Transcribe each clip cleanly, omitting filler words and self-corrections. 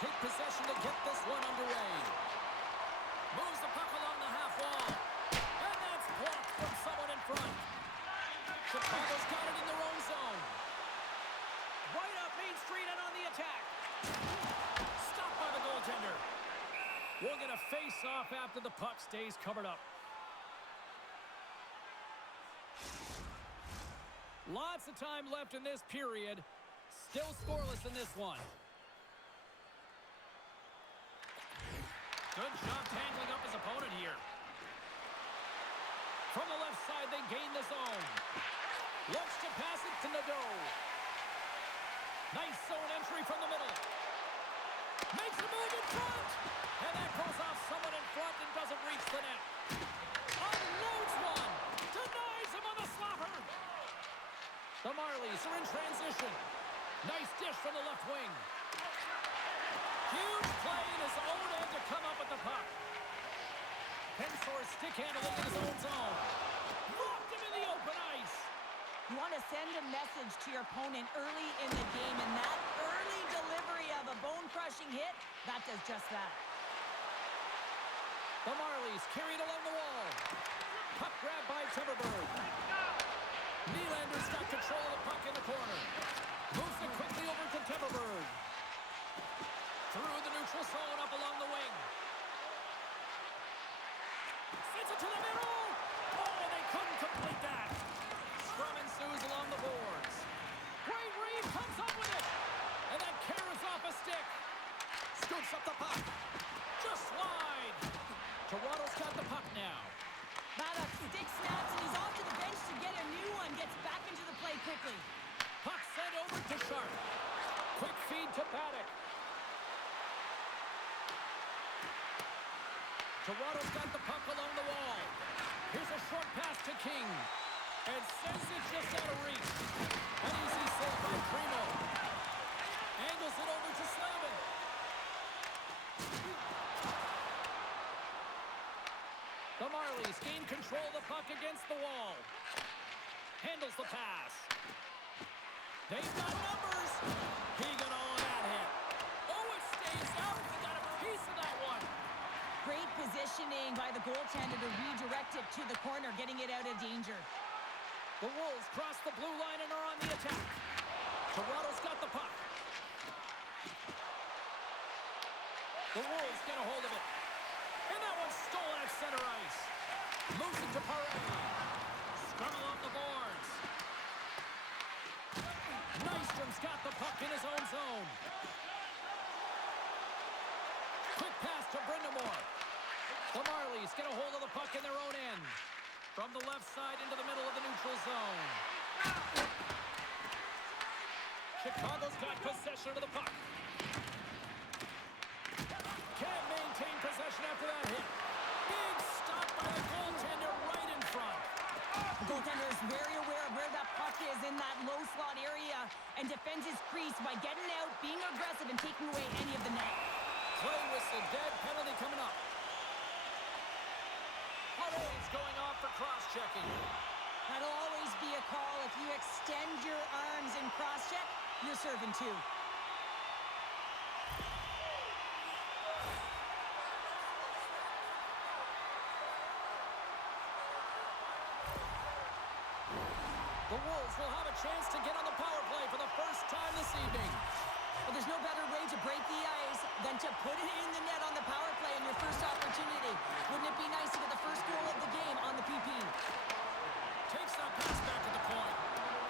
take possession to get this one underway. Moves the puck along the half wall. And that's blocked from someone in front. Chicago's got it in their own zone. Right up Main Street and on the attack. Stopped by the goaltender. We'll get a face-off after the puck stays covered up. Lots of time left in this period. Still scoreless in this one. Good job tangling up his opponent here. From the left side, they gain the zone. Looks to pass it to Nadeau. Nice zone entry from the middle. Makes a move in front. And that goes off someone in front and doesn't reach the net. Unloads one. Denies him on the slapper. The Marlies are in transition. Nice dish from the left wing. Huge play in his own end to come up with the puck. Pensor stick handling in his own zone. Locked him in the open ice. You want to send a message to your opponent early in the game, and that early delivery of a bone-crushing hit, that does just that. The Marlies carried along the wall. Puck grab by Timberberg. Nylander's got control of the puck in the corner. Moves it quickly over to Timberberg. Through the neutral zone up along the wing. Sends it to the middle. Oh, they couldn't complete that. Scrum ensues along the boards. Great read, comes up with it. And that carries off a stick. Scoops up the puck. Just wide. Toronto's got the puck now. Maddox stick snaps, and he's off to the bench to get a new one. Gets back into the play quickly. Puck sent over to Sharp. Quick feed to Paddock. Toronto's got the puck along the wall. Here's a short pass to King. And sends it just out of reach. An easy save by Primo. Angles it over to Slavin. The Marlies gain control of the puck against the wall. Handles the pass. They've got numbers. He got all of that hit. Oh, it stays out. He got a piece of that one. Great positioning by the goaltender to redirect it to the corner, getting it out of danger. The Wolves cross the blue line and are on the attack. Toronto's got the puck. The Wolves get a hold of it. And that one's stolen at center ice. Moves it to Parade. Scrum along the boards. Nystrom's got the puck in his own zone. Quick pass to Brindamore. The Marlies get a hold of the puck in their own end. From the left side into the middle of the neutral zone. Chicago's got possession of the puck. Can't maintain possession after that hit. Big stop by the goaltender right in front. The goaltender is very aware of where that puck is in that low slot area and defends his crease by getting out, being aggressive, and taking away any of the net. Play whistle, dead penalty coming up. Parade's going off for cross-checking. That'll always be a call. If you extend your arms in cross-check, you're serving too. The Wolves will have a chance to get on the power play for the first time this evening. Well, there's no better way to break the ice than to put it in the net on the power play in your first opportunity. Wouldn't it be nice to get the first goal of the game on the PP? Takes that pass back to the point.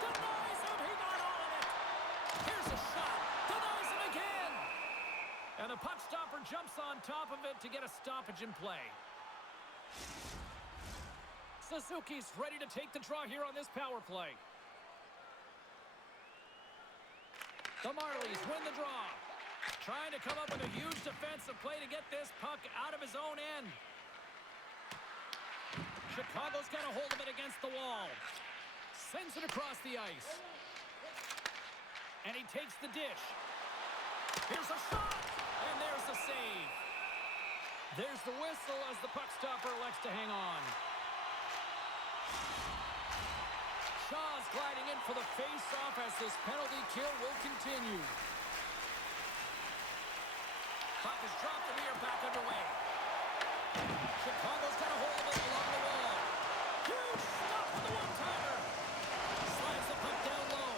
Denies him. He got all of it. Here's a shot. Denies him again. And the puck stopper jumps on top of it to get a stoppage in play. Suzuki's ready to take the draw here on this power play. The Marlies win the draw. Trying to come up with a huge defensive play to get this puck out of his own end. Chicago's got a hold of it against the wall. Sends it across the ice. And he takes the dish. Here's a shot. And there's the save. There's the whistle as the puck stopper elects to hang on. Shaw's gliding in for the face-off as this penalty kill will continue. is dropped and we are back underway. Chicago's got a hold of it along the wall. Huge stop for the one-timer. Slides the puck down low.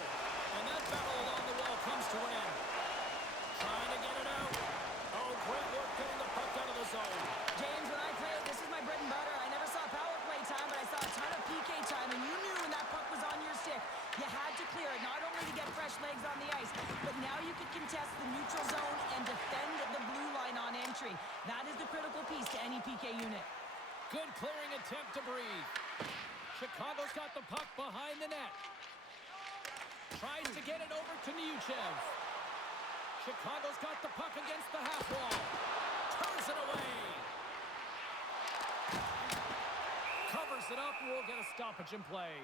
And that battle along the wall comes to an end. Trying to get it out. Oh, great work getting the puck out of the zone. James, when I played, this is my bread and butter. I never saw power play time, but I saw a ton of PK time, and you knew when that puck was on your stick, you had to clear it, not only to get fresh legs on the ice, but now you could contest the neutral zone and defend the blue line on entry. That is the critical piece to any PK unit. Good clearing attempt to breathe. Chicago's got the puck behind the net. Tries to get it over to Neuchev. Chicago's got the puck against the half wall. Turns it away. Covers it up. We'll get a stoppage in play.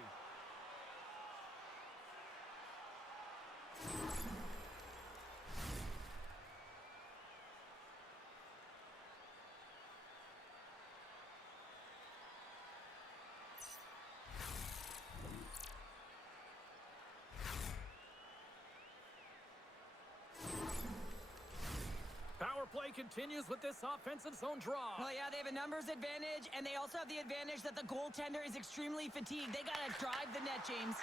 Power play continues with this offensive zone draw. Well, yeah, they have a numbers advantage, and they also have the advantage that the goaltender is extremely fatigued. They got to drive the net, James.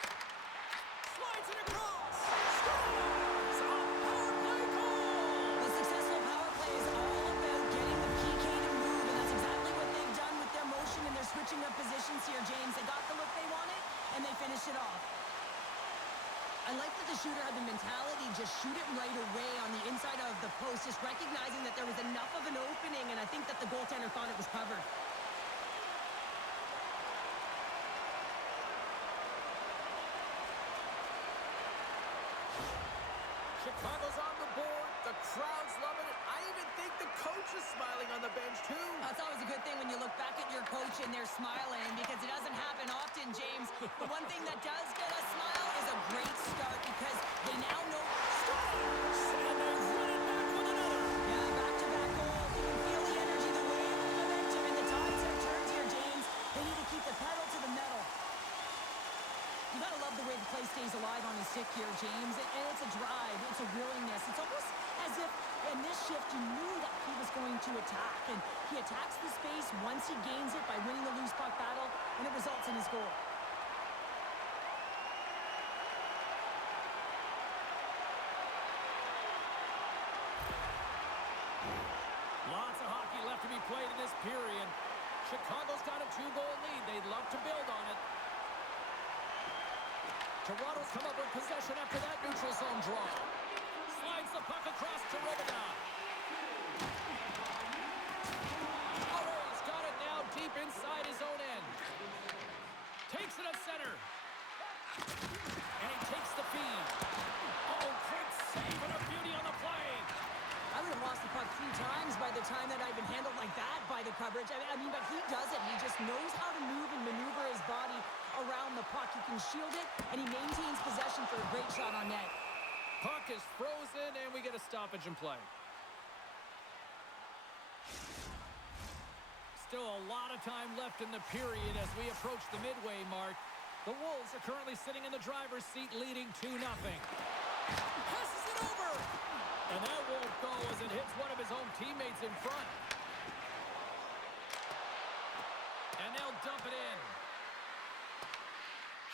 Slides it across. Scores! A power play goal! The successful power play is all about getting the PK to move, and that's exactly what they've done with their motion, and they're switching their positions here, James. They got the look they wanted, and they finished it off. I like that the shooter had the mentality, just shoot it right away on the inside of the post, just recognizing that there was enough of an opening, and I think that the goaltender thought it was covered. Chicago's on the board. The crowd's loving it. I even think the coach is smiling on the bench, too. That's always a good thing when you look back at your coach and they're smiling, because it doesn't happen often, James. The one thing that does get a smile is a great start, because they now know... Scores! And they run it back with another. Yeah, back-to-back goals. You can feel the energy, the wave, the momentum, and the tides have turned here, James. They need to keep the pedal to the metal. You gotta love the way the play stays alive on his stick here, James. And it's a drive, it's a willingness. It's almost as if in this shift you knew that he was going to attack. And he attacks the space once he gains it by winning the loose puck battle, and it results in his goal. Lots of hockey left to be played in this period. Chicago's got a 2-goal lead. They'd love to build on it. Toronto's come up with possession after that neutral zone draw. Slides the puck across to Robidas. He's got it now deep inside his own end. Takes it at center. And he takes the feed. Oh, quick save and a beauty on the play. I would have lost the puck 3 times by the time that I've been handled like that by the coverage. I mean, but he does it. He just knows how to move and maneuver his body around the puck. He can shield it, and he maintains possession for a great shot on net. Puck is frozen, and we get a stoppage in play. Still a lot of time left in the period as we approach the midway mark. The Wolves are currently sitting in the driver's seat, leading 2-0. Passes it over! And that won't go as it hits one of his own teammates in front. And they'll dump it in.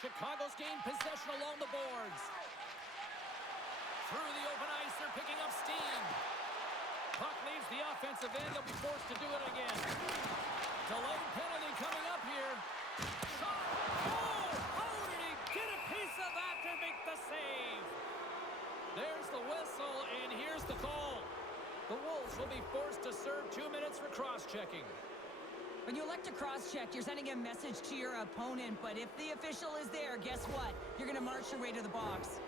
Chicago's gained possession along the boards. Through the open ice, they're picking up steam. Puck leaves the offensive end. They'll be forced to do it again. Delayed penalty coming up here. Shot! Oh! How did he get a piece of that to make the save? There's the whistle, and here's the call. The Wolves will be forced to serve 2 minutes for cross-checking. When you elect to cross-check, you're sending a message to your opponent, but if the official is there, guess what? You're going to march your way to the box.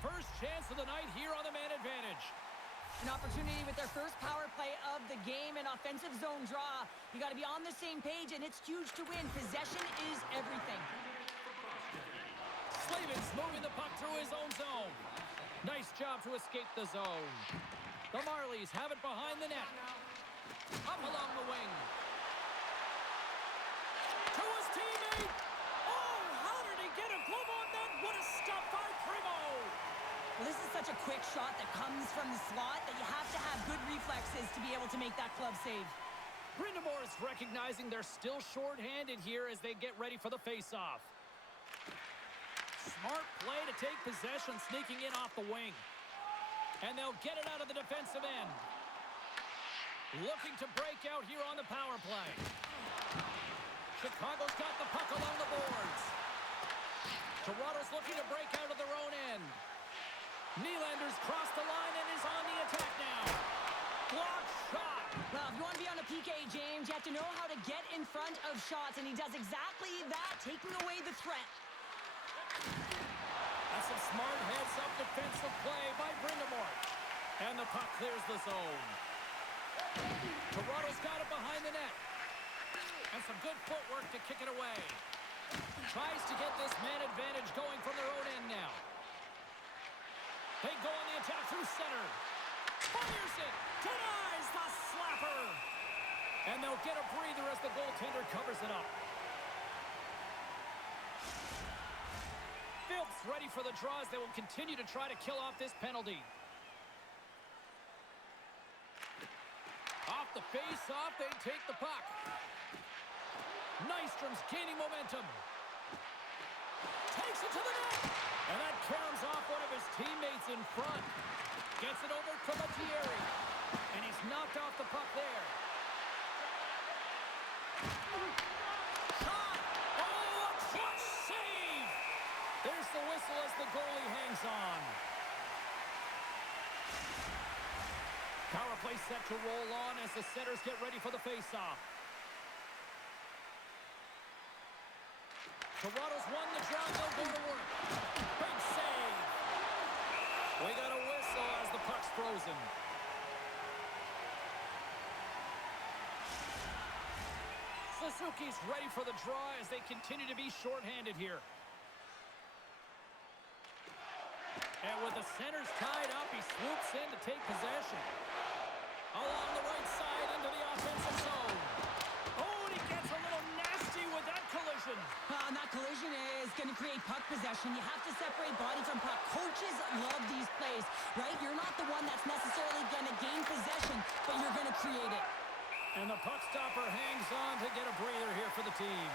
First chance of the night here on the man advantage. An opportunity with their first power play of the game, an offensive zone draw. You got to be on the same page, and it's huge to win. Possession is everything. Slavin's moving the puck through his own zone. Nice job to escape the zone. The Marlies have it behind the net. Up along the wing. To his teammate. Oh, how did he get a glove on that such a quick shot that comes from the slot that you have to have good reflexes to be able to make that glove save. Brind'Amour is recognizing they're still short-handed here as they get ready for the face-off. Smart play to take possession, sneaking in off the wing. And they'll get it out of the defensive end. Looking to break out here on the power play. Chicago's got the puck along the boards. Toronto's looking to break out of their own end. Nylander's crossed the line and is on the attack now. Block shot. Well, if you want to be on a PK, James, you have to know how to get in front of shots, and he does exactly that, taking away the threat. That's some smart heads-up defensive play by Brind'Amour. And the puck clears the zone. Toronto's got it behind the net. And some good footwork to kick it away. Tries to get this man advantage going from their own end now. They go on the attack through center. Fires it. Denies the slapper. And they'll get a breather as the goaltender covers it up. Phillips ready for the draws. They will continue to try to kill off this penalty. Off the face-off, they take the puck. Nystrom's gaining momentum. Takes it to the net. And that caroms off one of his teammates in front. Gets it over to Lettieri. And he's knocked off the puck there. Shot! Oh, a clutch save! There's the whistle as the goalie hangs on. Power play set to roll on as the setters get ready for the face-off. Toronto's won the draw. They'll go to work. Big save. We got a whistle as the puck's frozen. Suzuki's ready for the draw as they continue to be shorthanded here. And with the centers tied up, he swoops in to take possession. Along the right side into the offensive zone. Oh, and he gets a little nasty with that collision. And that collision is going to create puck possession. You have to separate body from puck. Coaches love these plays, right? You're not the one that's necessarily going to gain possession, but you're going to create it. And the puck stopper hangs on to get a breather here for the team.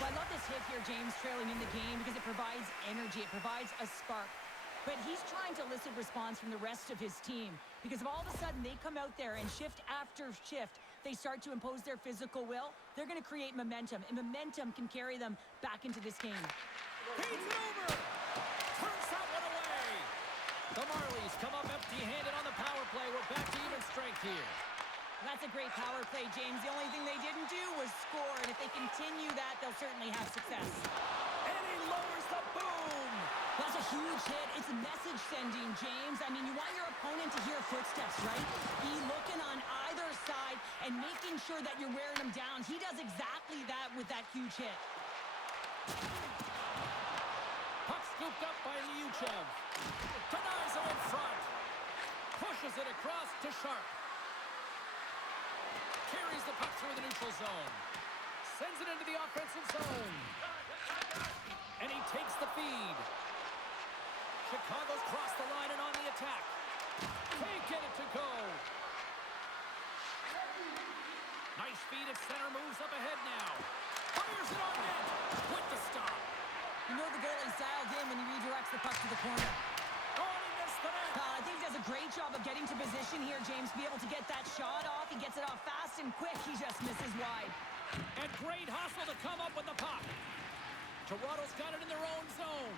Well, I love this hit here, James, trailing in the game because it provides energy. It provides a spark. But he's trying to elicit response from the rest of his team because if all of a sudden they come out there and shift after shift, they start to impose their physical will, they're going to create momentum, and momentum can carry them back into this game. He's it over! Turns that one away! The Marlies come up empty-handed on the power play. We're back to even strength here. That's a great power play, James. The only thing they didn't do was score, and if they continue that, they'll certainly have success. And he lowers the boom! That's a huge hit. It's message sending, James. I mean, you want your opponent to hear footsteps, right? Be looking on either side and making sure that you're wearing them down. He does exactly that with that huge hit. Puck scooped up by Lyuchev. Denies him in front. Pushes it across to Sharp. Carries the puck through the neutral zone. Sends it into the offensive zone. And he takes the feed. Chicago's crossed the line and on the attack. They get it to go. Nice feed at center, moves up ahead now. Fires it on net with the stop. You know the goalie's dialed in when he redirects the puck to the corner. Oh, and he missed the net. I think he does a great job of getting to position here, James. Be able to get that shot off. He gets it off fast and quick. He just misses wide. And great hustle to come up with the puck. Toronto's got it in their own zone.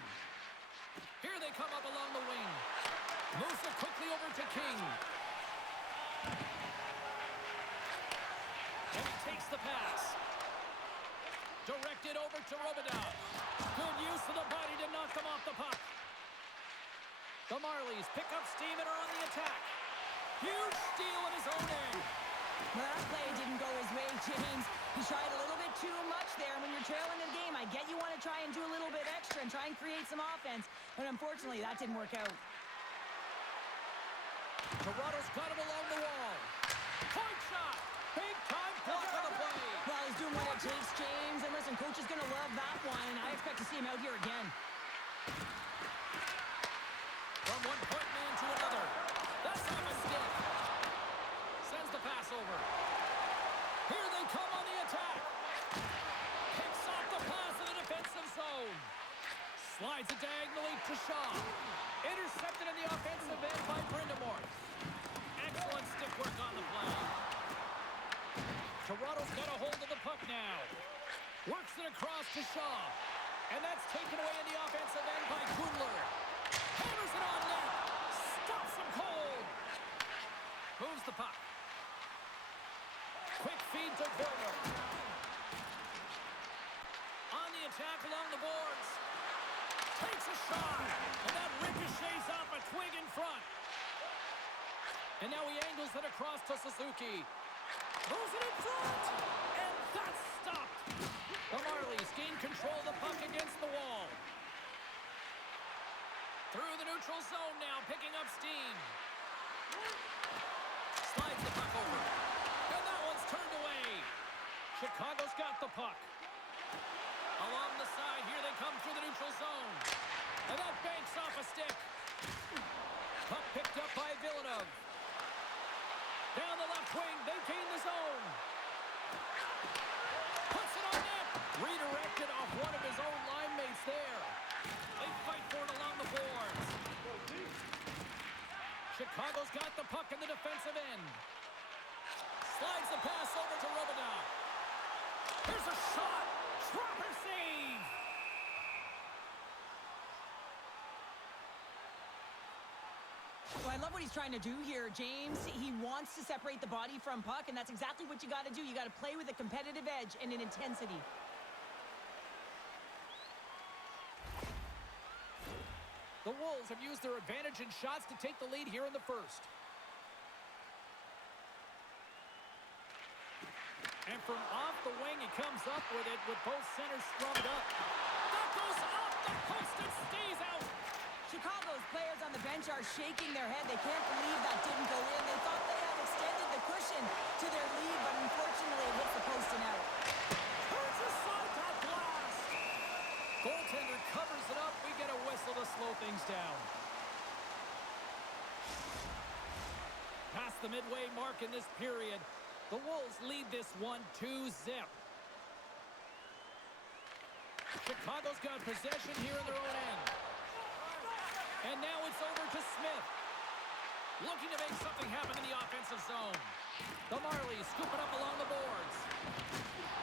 Here they come up along the wing. Moves it quickly over to King. And he takes the pass. Directed over to Robidoux. Good use of the body to knock them off the puck. The Marlies pick up steam and are on the attack. Huge steal in his own end. Well, that play didn't go his way, James. He tried a little bit too much there. When you're trailing in the game, I get you want to try and do a little bit extra and try and create some offense. But unfortunately, that didn't work out. Toronto's got him along the wall. Point shot. Big time block on the play. Well, he's doing what it takes, James. And listen, coach is going to love that one. And I expect to see him out here again. over. Here they come on the attack. Picks off the pass in the defensive zone. Slides it diagonally to Shaw. Intercepted in the offensive end by Brindamore. Excellent stick work on the play. Toronto's got a hold of the puck now. Works it across to Shaw. And that's taken away in the offensive end by Kundler. Hammers it on net. Stops him cold. Moves the puck. Quick feed to Werner. On the attack along the boards. Takes a shot. And that ricochets off a twig in front. And now he angles it across to Suzuki. Moves it in front. And that's stopped. The Marlies gain control of the puck against the wall. Through the neutral zone now, picking up steam. Slides the puck over. And that one's turned away. Chicago's got the puck. Along the side, here they come through the neutral zone. And that banks off a stick. Puck picked up by Villeneuve. Down the left wing, they gain the zone. Puts it on net. Redirected off one of his own line mates there. They fight for it along the boards. Chicago's got the puck in the defensive end. Slides the pass over to Robidas. Here's a shot. Proper save. Well, I love what he's trying to do here, James. He wants to separate the body from puck, and that's exactly what you got to do. You got to play with a competitive edge and an intensity. The Wolves have used their advantage in shots to take the lead here in the first. And from off the wing, he comes up with it with both centers strummed up. That goes off the post and stays out. Chicago's players on the bench are shaking their head. They can't believe that didn't go in. They thought they had extended the cushion to their lead, but unfortunately it hits the post and out. Turns aside that blast. Goaltender covers it up. We get a whistle to slow things down. Past the midway mark in this period, the Wolves lead this one 2-0. Chicago's got possession here in their own end. And now it's over to Smith. Looking to make something happen in the offensive zone. The Marlies scoop it up along the boards.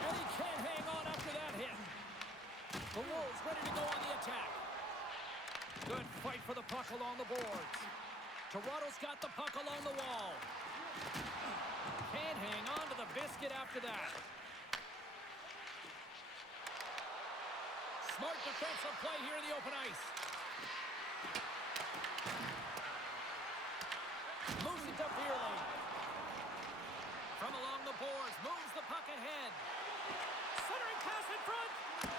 And he can't hang on after that hit. The Wolves ready to go on the attack. Good fight for the puck along the boards. Toronto's got the puck along the wall. Can't hang on to the biscuit after that. Smart defensive play here in the open ice. Moves it to Beerley. From along the boards, moves the puck ahead. Centering pass in front.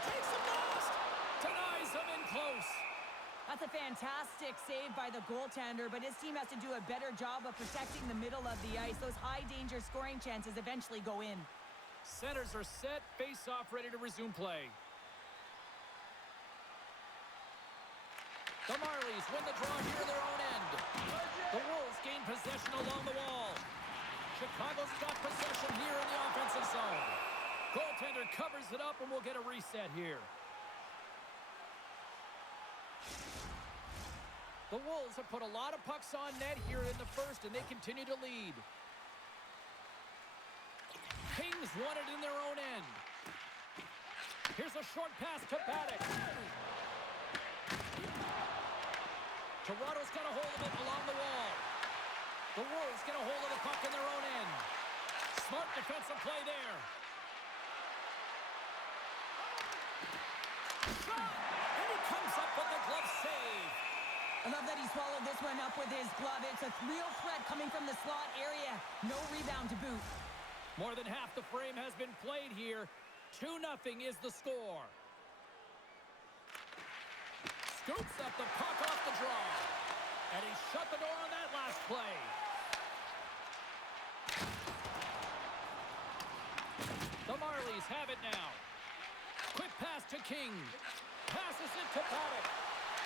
Takes him last. Denies him in close. That's a fantastic save by the goaltender, but his team has to do a better job of protecting the middle of the ice. Those high-danger scoring chances eventually go in. Centers are set, face-off ready to resume play. The Marlies win the draw here in their own end. The Wolves gain possession along the wall. Chicago's got possession here in the offensive zone. Goaltender covers it up, and we'll get a reset here. The Wolves have put a lot of pucks on net here in the first, and they continue to lead. Kings won it in their own end. Here's a short pass to Paddock. Toronto's got a hold of it along the wall. The Wolves get a hold of the puck in their own end. Smart defensive play there. Shot! And he comes up with the glove save. I love that he swallowed this one up with his glove. It's a real threat coming from the slot area. No rebound to boot. More than half the frame has been played here. 2-0 is the score. Scoops up the puck off the draw. And he shut the door on that last play. The Marlies have it now. Quick pass to King. Passes it to Paddock.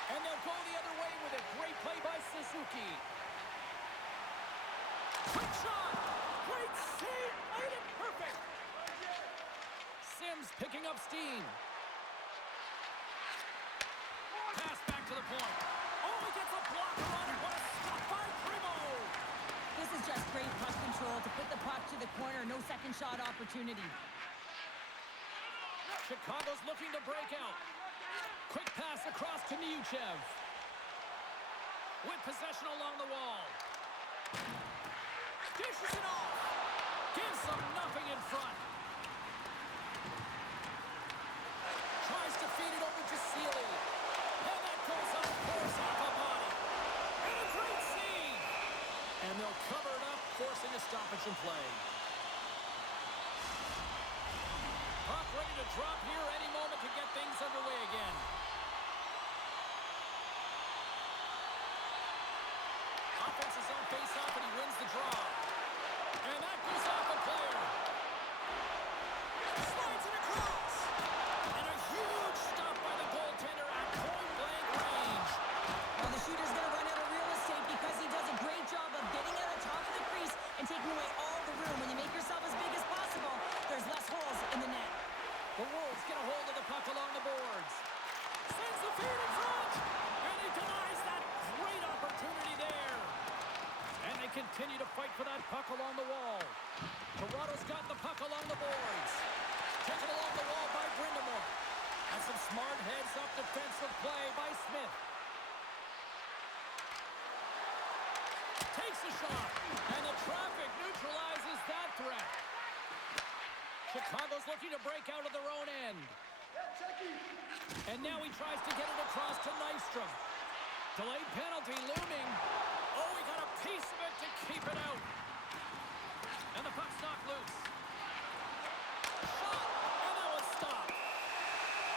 And they'll go the other way with it. Great play by Suzuki. Quick shot. Great great puck control to put the puck to the corner. No second shot opportunity. Chicago's looking to break out. Quick pass across to Neuchev. With possession along the wall. Dishes it off. Gives them nothing in front. Tries to feed it over to Sealy. And that goes off course off the body. And a great save. And they'll cover it up, forcing a stoppage in play. Puck ready to drop here any moment to get things underway again. Offense is on face-off, and he wins the draw. And that goes off a player. Slides it across. And a huge stop by the goaltender at point-blank range. Well, the shooter's going to run out of real estate because he does a great job of getting out of top of the crease and taking away all the room. When you make yourself as big as possible, there's less holes in the net. The Wolves get a hold of the puck along the boards. Sends the feed in front. And he denies that great opportunity there. And they continue to fight for that puck along the wall. Toronto's got the puck along the boards. Taken along the wall by Brindamore. And some smart heads-up defensive play by Smith. Takes a shot. And the traffic neutralizes that threat. Chicago's looking to break out of their own end. And now he tries to get it across to Nystrom. Delayed penalty looming. Oh, he got a piece of it to keep it out. And the puck's knocked loose. Shot, and that was stopped.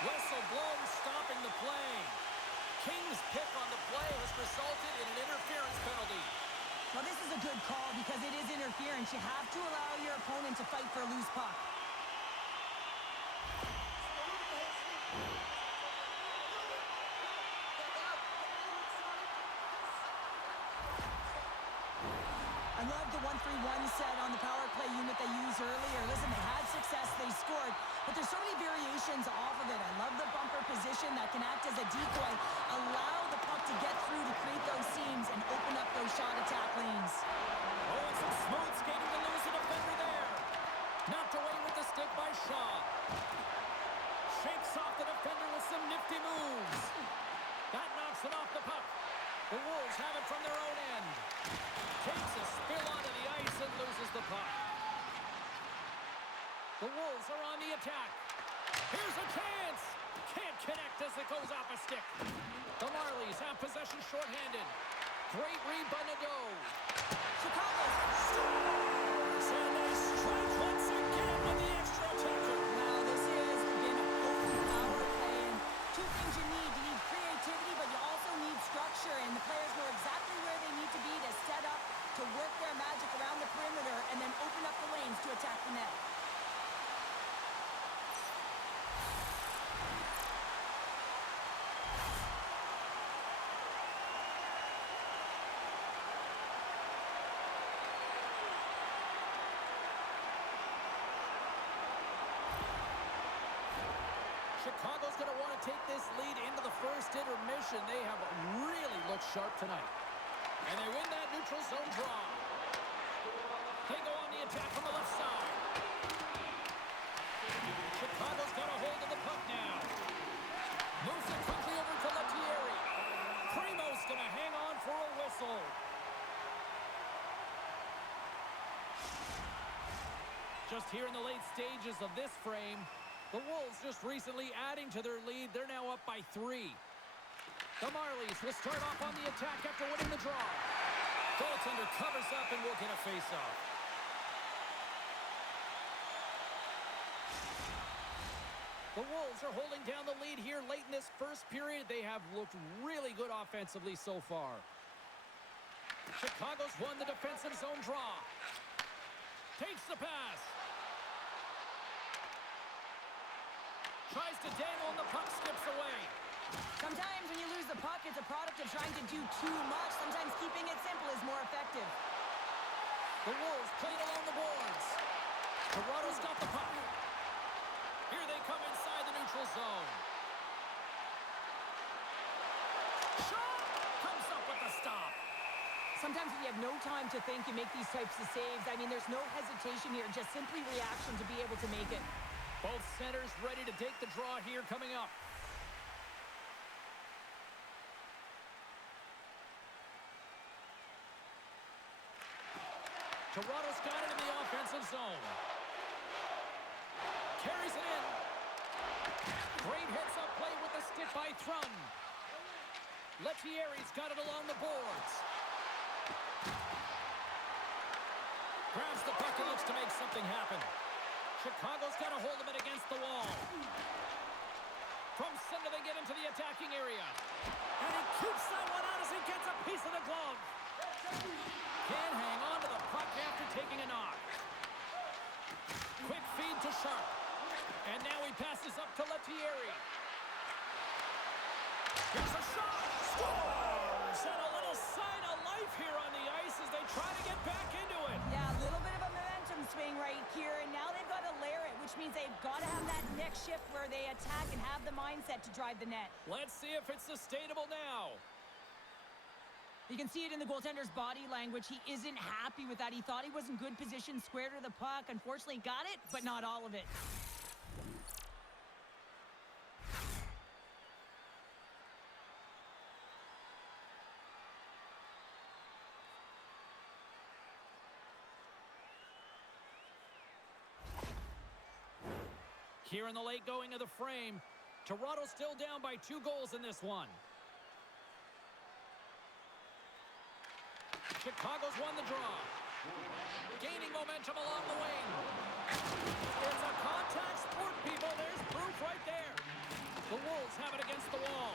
Whistle blown, stopping the play. King's pick on the play has resulted in an interference penalty. Well, this is a good call because it is interference. You have to allow your opponent to fight for a loose puck. I love the 1-3-1 set on the power play unit they used earlier. Listen, they had success, they scored, but there's so many variations off of it. I love the bumper position that can act as a decoy, allow the puck to get through to create those seams and open up those shot attack lanes. Oh, and some smooth skating to lose a defender there. Knocked away with the stick by Shaw. Shakes off the defender with some nifty moves. That knocks it off the puck. The Wolves have it from their own end. Takes a spill onto the ice and loses the puck. The Wolves are on the attack. Here's a chance. Can't connect as it goes off a stick. The Marlies have possession shorthanded. Great read by Nadeau. Chicago. And they strike once again with the extra attacker. Wow, this has been a potent power play. And two things you need. You need creativity, but you also need structure. And the players know exactly where they need to be to set up, to work their magic around the perimeter, and then open up the lanes to attack the net. Chicago's going to want to take this lead into the first intermission. They have really looked sharp tonight. And they win that neutral zone draw. They go on the attack from the left side. Chicago's got a hold of the puck now. Moves it quickly over to Lettieri. Primo's going to hang on for a whistle. Just here in the late stages of this frame, the Wolves just recently adding to their lead. They're now up by 3. The Marlies will start off on the attack after winning the draw. Goaltender covers up and will get a face-off. The Wolves are holding down the lead here late in this first period. They have looked really good offensively so far. Chicago's won the defensive zone draw. Takes the pass. Tries to dangle and the puck skips away. Sometimes when you lose the puck, it's a product of trying to do too much. Sometimes keeping it simple is more effective. The Wolves played along the boards. Toronto's got the puck. Here they come inside the neutral zone. Shot! Comes up with the stop. Sometimes when you have no time to think, you make these types of saves. I mean, there's no hesitation here, just simply reaction to be able to make it. Both centers ready to take the draw here coming up. Toronto's got it in the offensive zone. Carries it in. Great heads-up play with the stick by Thrun. Lettieri's got it along the boards. Grabs the puck and looks to make something happen. Chicago's got a hold of it against the wall. From center they get into the attacking area. And he keeps that one out as he gets a piece of the glove. Can't hang on to the puck after taking a knock. Quick feed to Sharp. And now he passes up to Lettieri. Here's a shot. Scores! And a little sign of life here on the ice as they try to get back into it. Yeah, a little bit of a momentum swing right here, and now they've got to layer it, which means they've got to have that next shift where they attack and have the mindset to drive the net. Let's see if it's sustainable now. You can see it in the goaltender's body language. He isn't happy with that. He thought he was in good position, square to the puck. Unfortunately, got it, but not all of it. Here in the late going of the frame, Toronto still down by 2 goals in this one. Chicago's won the draw. Gaining momentum along the wing. It's a contact sport, people. There's proof right there. The Wolves have it against the wall.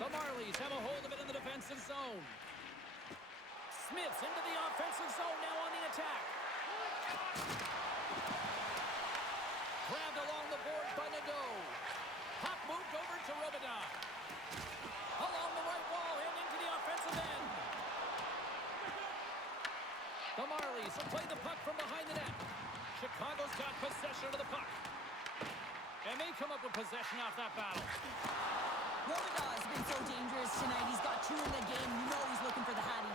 The Marlies have a hold of it in the defensive zone. Smith's into the offensive zone now on the attack. Grabbed along the boards by Nadeau. Puck moved over to Robida. Along the right wall and into the offensive end. The Marlies will play the puck from behind the net. Chicago's got possession of the puck. And they come up with possession off that battle. Robida has been so dangerous tonight. He's got 2 in the game. You know he's looking for the Hattie.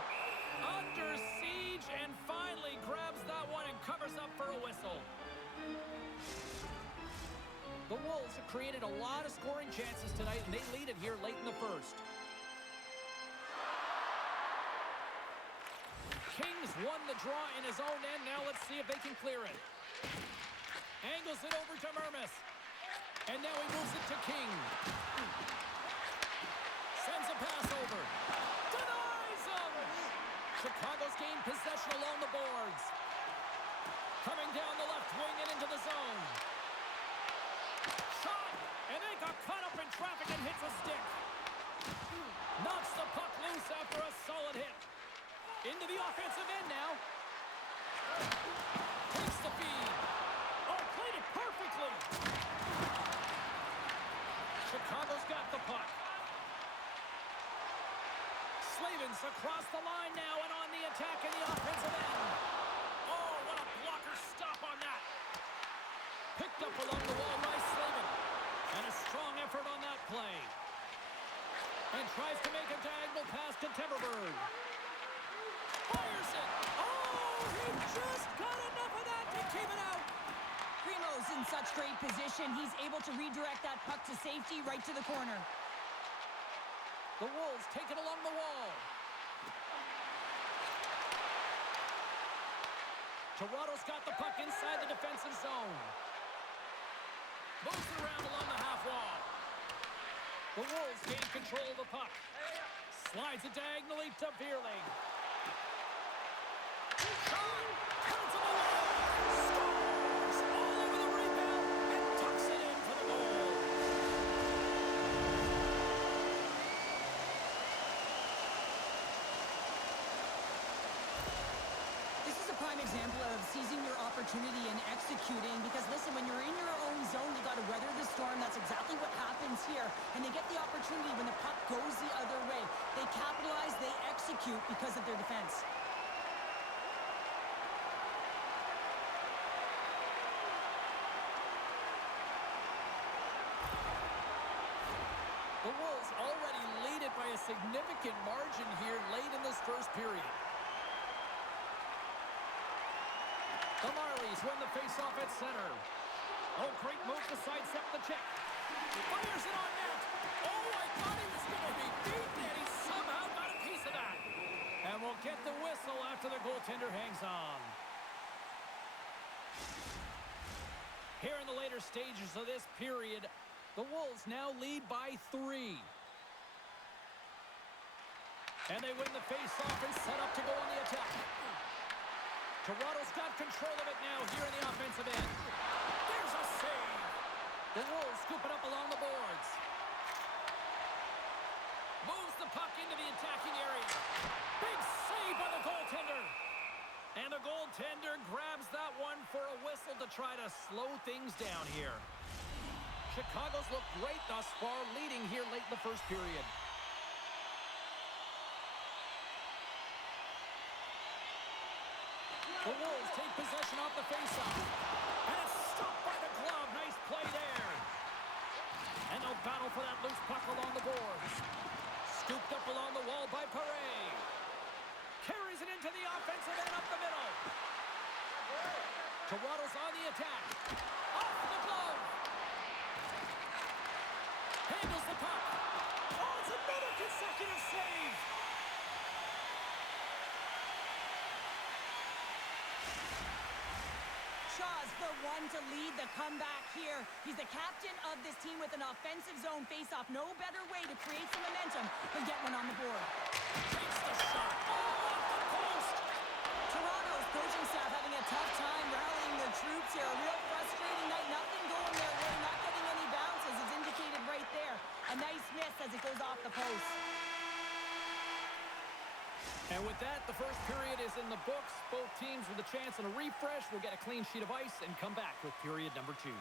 Under siege and finally grabs that one and covers up for a whistle. The Wolves have created a lot of scoring chances tonight, and they lead it here late in the first. Kings won the draw in his own end. Now let's see if they can clear it. Angles it over to Mermis. And now he moves it to King. Sends a pass over. Denies him! Chicago's gained possession along the boards. Coming down the left wing and into the zone. Shot! And they got caught up in traffic and hits a stick. Knocks the puck loose after a solid hit. Into the offensive end now. Takes the feed. Oh, played it perfectly. Chicago's got the puck. Slavens across the line now and on the attack in the offensive end. Oh, what a blocker stop on that. Picked up along the wall by Slavin. And a strong effort on that play. And tries to make a diagonal pass to Temperberg. Fires it. Oh, he just got enough of that to keep it out. Primo's in such great position. He's able to redirect that puck to safety right to the corner. The Wolves take it along the wall. Toronto's got the puck inside the defensive zone. Moves it around along the half wall. The Wolves gain control of the puck. Slides it diagonally to Beerling. Shot! Counts him away! Scores! All over the rebound and tucks it in for the goal. This is a prime example of seizing your opportunity and executing because, listen, when you're in your own zone, you got to weather the storm. That's exactly what happens here. And they get the opportunity when the puck goes the other way. They capitalize, they execute because of their defense. The Wolves already lead it by a significant margin here late in this first period. Wolves win the faceoff at center. Oh, great move to sidestep the check. Fires it on net. Oh, I thought he was going to be beaten, and he somehow got a piece of that. And we'll get the whistle after the goaltender hangs on. Here in the later stages of this period, the Wolves now lead by 3. And they win the faceoff and set up to go on the attack. Toronto's got control of it now here in the offensive end. There's a save. The Wolves scoop it up along the boards. Moves the puck into the attacking area. Big save by the goaltender. And the goaltender grabs that one for a whistle to try to slow things down here. Chicago's looked great thus far, leading here late in the first period. The Wolves take possession off the faceoff. And it's stopped by the glove. Nice play there. And no battle for that loose puck along the boards. Scooped up along the wall by Paret. Carries it into the offensive end up the middle. Toronto's on the attack. Off the glove. Handles the puck. Oh, it's another consecutive save. Shaw's the one to lead the comeback here. He's the captain of this team with an offensive zone faceoff. No better way to create some momentum than get one on the board. Takes the shot. Oh, off the post. Toronto's coaching staff having a tough time rallying their troops here. A real frustrating night. Nothing going their way. Not getting any bounces. It's indicated right there. A nice miss as it goes off the post. And with that, the first period is in the books. Both teams with a chance and a refresh will get a clean sheet of ice and come back with period number 2.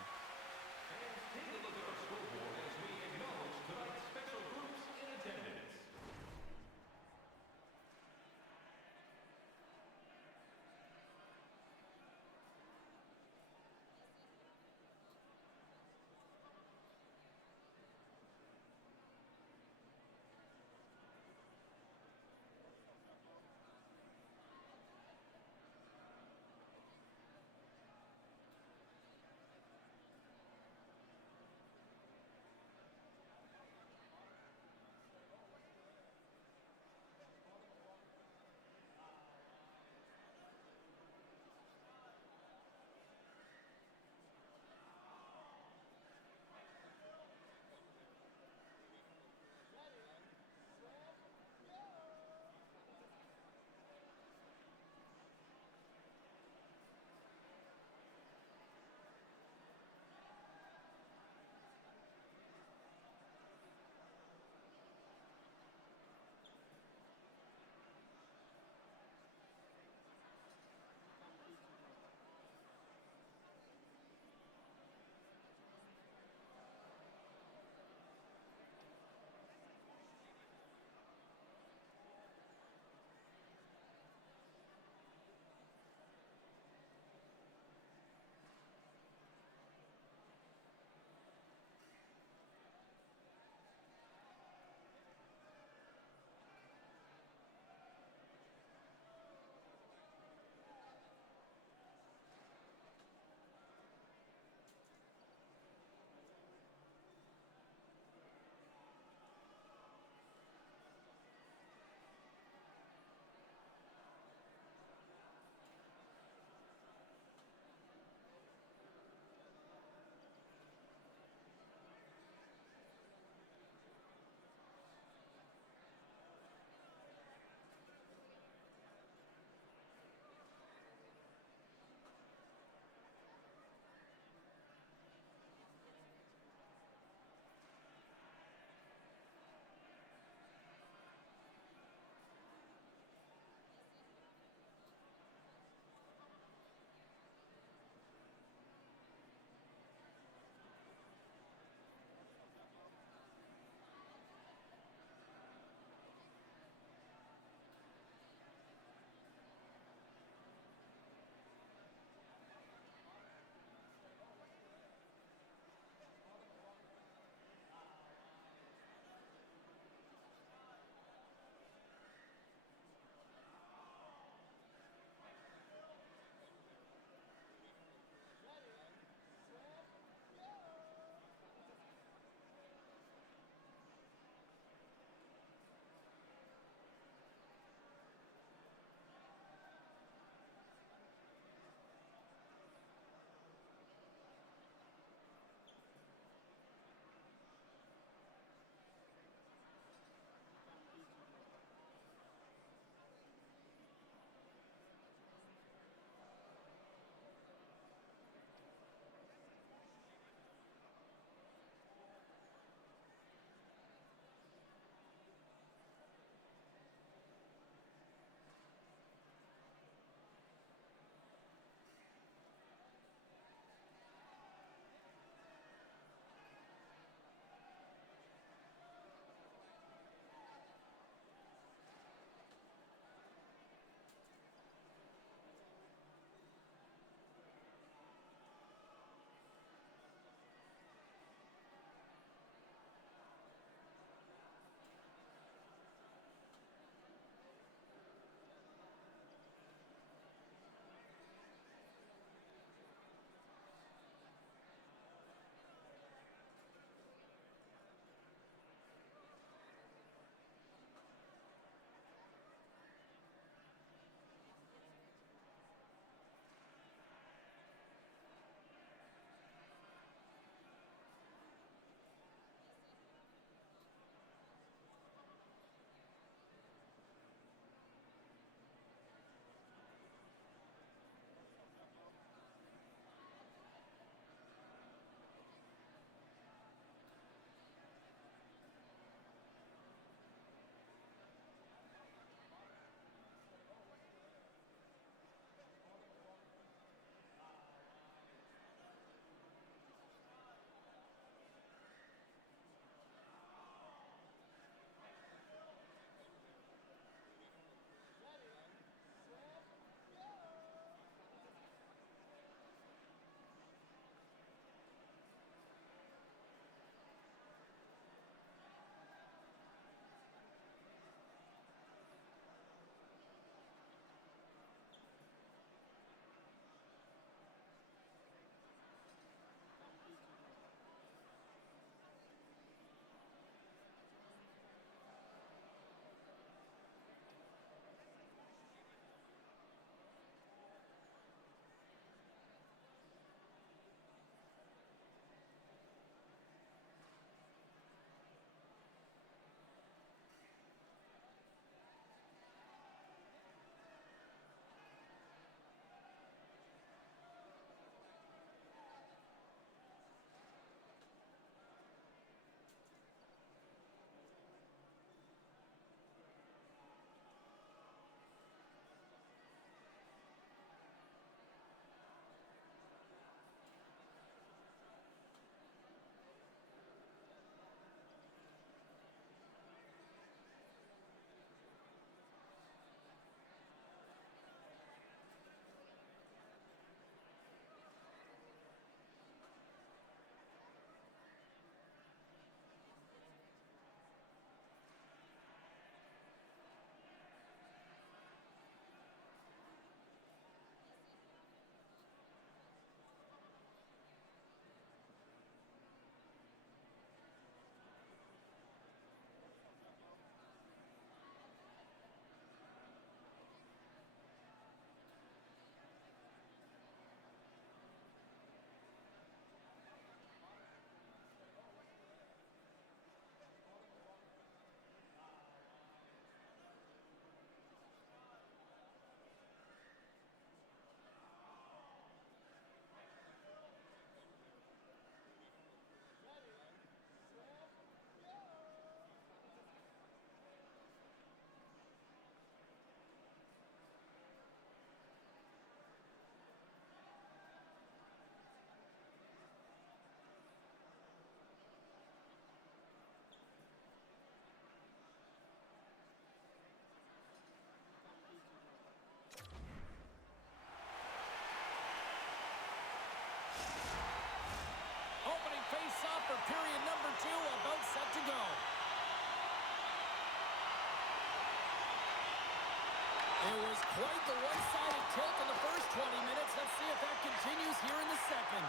was quite the one-sided tilt in the first 20 minutes. Let's see if that continues here in the second.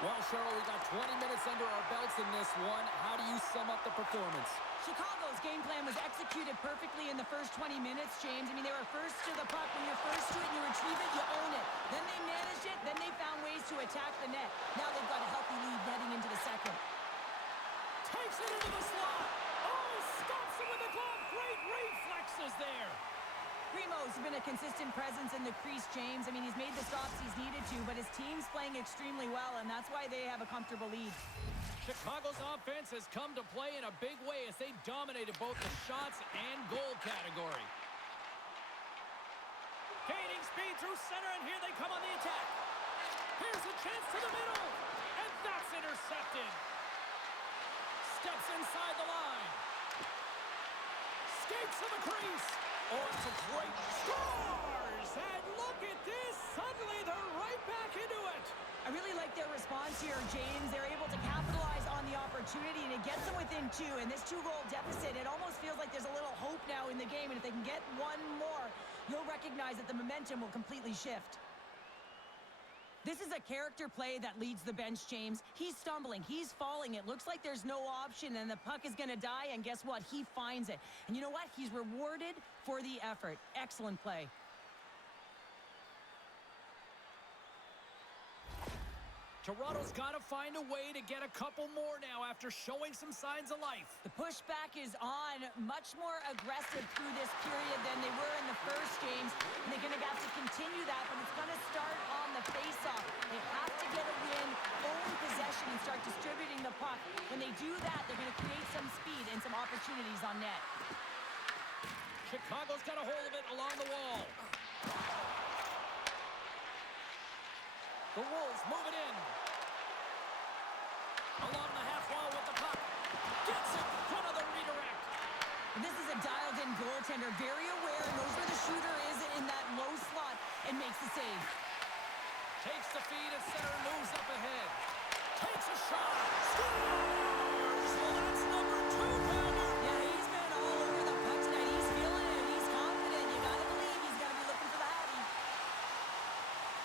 Well, Cheryl, we got 20 minutes under our belts in this one. How do you sum up the performance? Chicago's game plan was executed perfectly in the first 20 minutes, James. I mean, they were first to the puck. When you're first to it and you retrieve it, you own it. Then they managed it. Then they found ways to attack the net. Now they've got a healthy lead heading into the second. Takes it into the slot. Oh, stops it with the glove. Great reflexes there. Primo's been a consistent presence in the crease, James. I mean, he's made the stops he's needed to, but his team's playing extremely well, and that's why they have a comfortable lead. Chicago's offense has come to play in a big way as they dominated both the shots and goal category. Gaining speed through center, and here they come on the attack. Here's a chance to the middle, and that's intercepted. Steps inside the line. Skates to the crease. Oh, it's a great Scores! And look at this. Suddenly they're right back into it. I really like their response here, James. They're able to capitalize on the opportunity, and it gets them within two. And this two-goal deficit, it almost feels like there's a little hope now in the game. And if they can get one more, you'll recognize that the momentum will completely shift. This is a character play that leads the bench, James. He's stumbling. He's falling. It looks like there's no option, and the puck is going to die, and guess what? He finds it. And you know what? He's rewarded for the effort. Excellent play. Toronto's got to find a way to get a couple more now after showing some signs of life. The pushback is on, much more aggressive through this period than they were in the first, James. And they're going to have to continue that, but it's going to start on the face-off. They have to get a win, own possession, and start distributing the puck. When they do that, they're going to create some speed and some opportunities on net. Chicago's got a hold of it along the wall. The Wolves move it in. Along the half wall with the puck. Gets in front of the redirect. And this is a dialed-in goaltender, very aware, knows where the shooter is in that low slot, and makes the save. Takes the feed at center, moves up ahead. Takes a shot. Scores! Well, that's number 2-pounder. Yeah, he's been all over the puck tonight. He's feeling it. He's confident. You got to believe he's got to be looking for the hattie.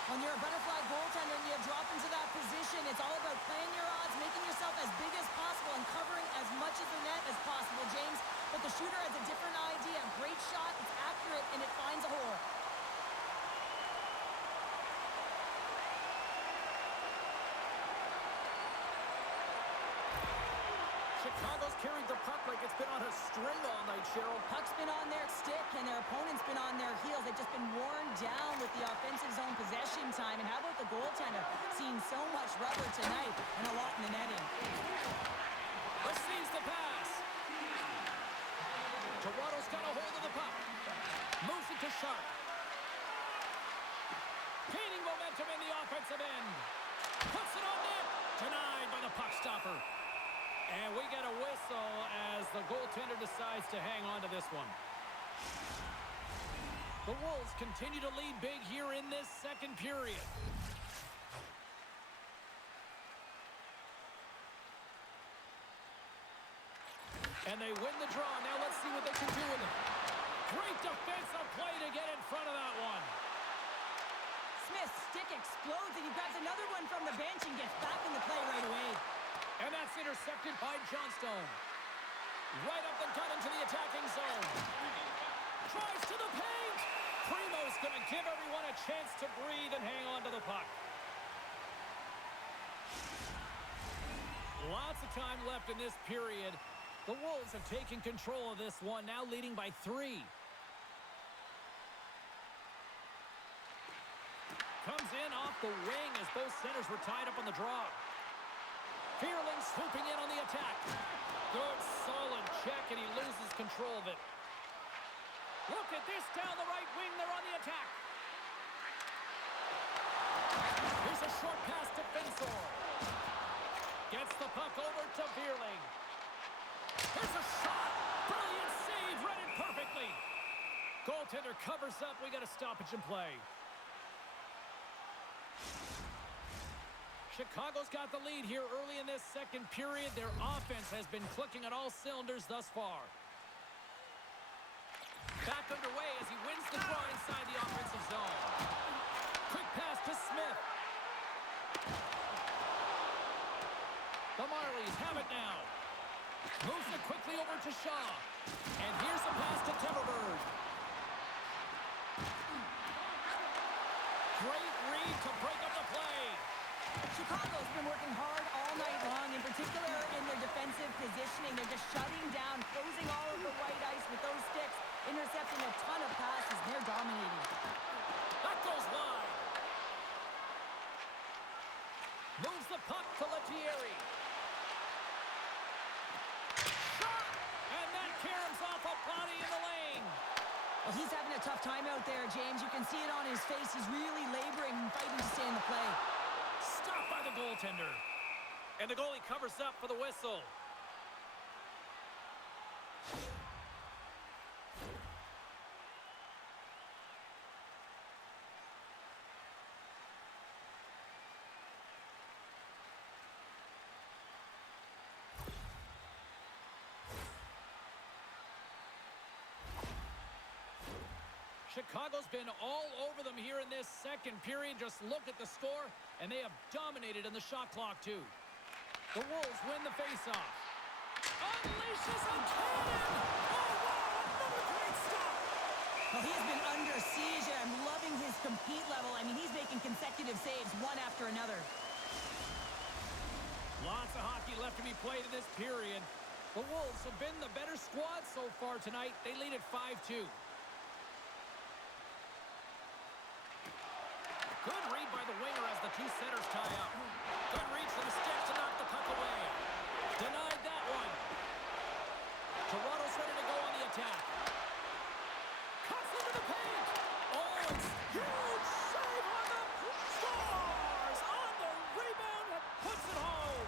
When you're a butterfly goaltender and you drop into that position, it's all about playing your odds, making yourself as big as possible, and covering as much of the net as possible, James. But the shooter has a different idea. Great shot, it's accurate, and it finds a hole. Chicago's carried the puck like it's been on a string all night, Cheryl. Puck's been on their stick, and their opponent's been on their heels. They've just been worn down with the offensive zone possession time. And how about the goaltender? Seeing so much rubber tonight and a lot in the netting. Receives the pass. Toronto's got a hold of the puck. Moves it to Sharp. Gaining momentum in the offensive end. Puts it on net. Denied by the puck stopper. And we get a whistle as the goaltender decides to hang on to this one. The Wolves continue to lead big here in this second period. And they win the draw. Now let's see what they can do with it. Great defensive play to get in front of that one. Smith's stick explodes, and he grabs another one from the bench and gets back in the play right away. And that's intercepted by Johnstone. Right up and cut into the attacking zone. Drives to the paint. Primo's going to give everyone a chance to breathe and hang on to the puck. Lots of time left in this period. The Wolves have taken control of this one, now leading by 3. Comes in off the wing as both centers were tied up on the draw. Fearling swooping in on the attack. Good, solid check, and he loses control of it. Look at this down the right wing. They're on the attack. Here's a short pass to Fensor. Gets the puck over to Fearling. Here's a shot. Brilliant save. Read it perfectly. Goaltender covers up. We got a stoppage in play. Chicago's got the lead here early in this second period. Their offense has been clicking on all cylinders thus far. Back underway as he wins the the draw inside the offensive zone. Quick pass to Smith. The Marlies have it now. Moves it quickly over to Shaw. And here's the pass to Timberberg. Great read to break up the play. Chicago's been working hard all night long, in particular in their defensive positioning. They're just shutting down, closing all of the white ice with those sticks, intercepting a ton of passes. They're dominating. That goes wide. Moves the puck to Lettieri. Shot! And that caroms off a body in the lane. Well, he's having a tough time out there, James. You can see it on his face. He's really laboring and fighting to stay in the play. Stopped by the goaltender. And the goalie covers up for the whistle. Chicago's been all over them here in this second period. Just look at the score, and they have dominated in the shot clock, too. The Wolves win the faceoff. Unleashes a cannon! Oh, wow, another great stop! Well, he has been under siege, and I'm loving his compete level. I mean, he's making consecutive saves, one after another. Lots of hockey left to be played in this period. The Wolves have been the better squad so far tonight. They lead at 5-2. Good read by the winger as the two centers tie up. Good reach for the stick to knock the puck away. Denied that one. Toronto's ready to go on the attack. Cuts into the paint. Oh, it's huge save on the scores on the rebound and puts it home.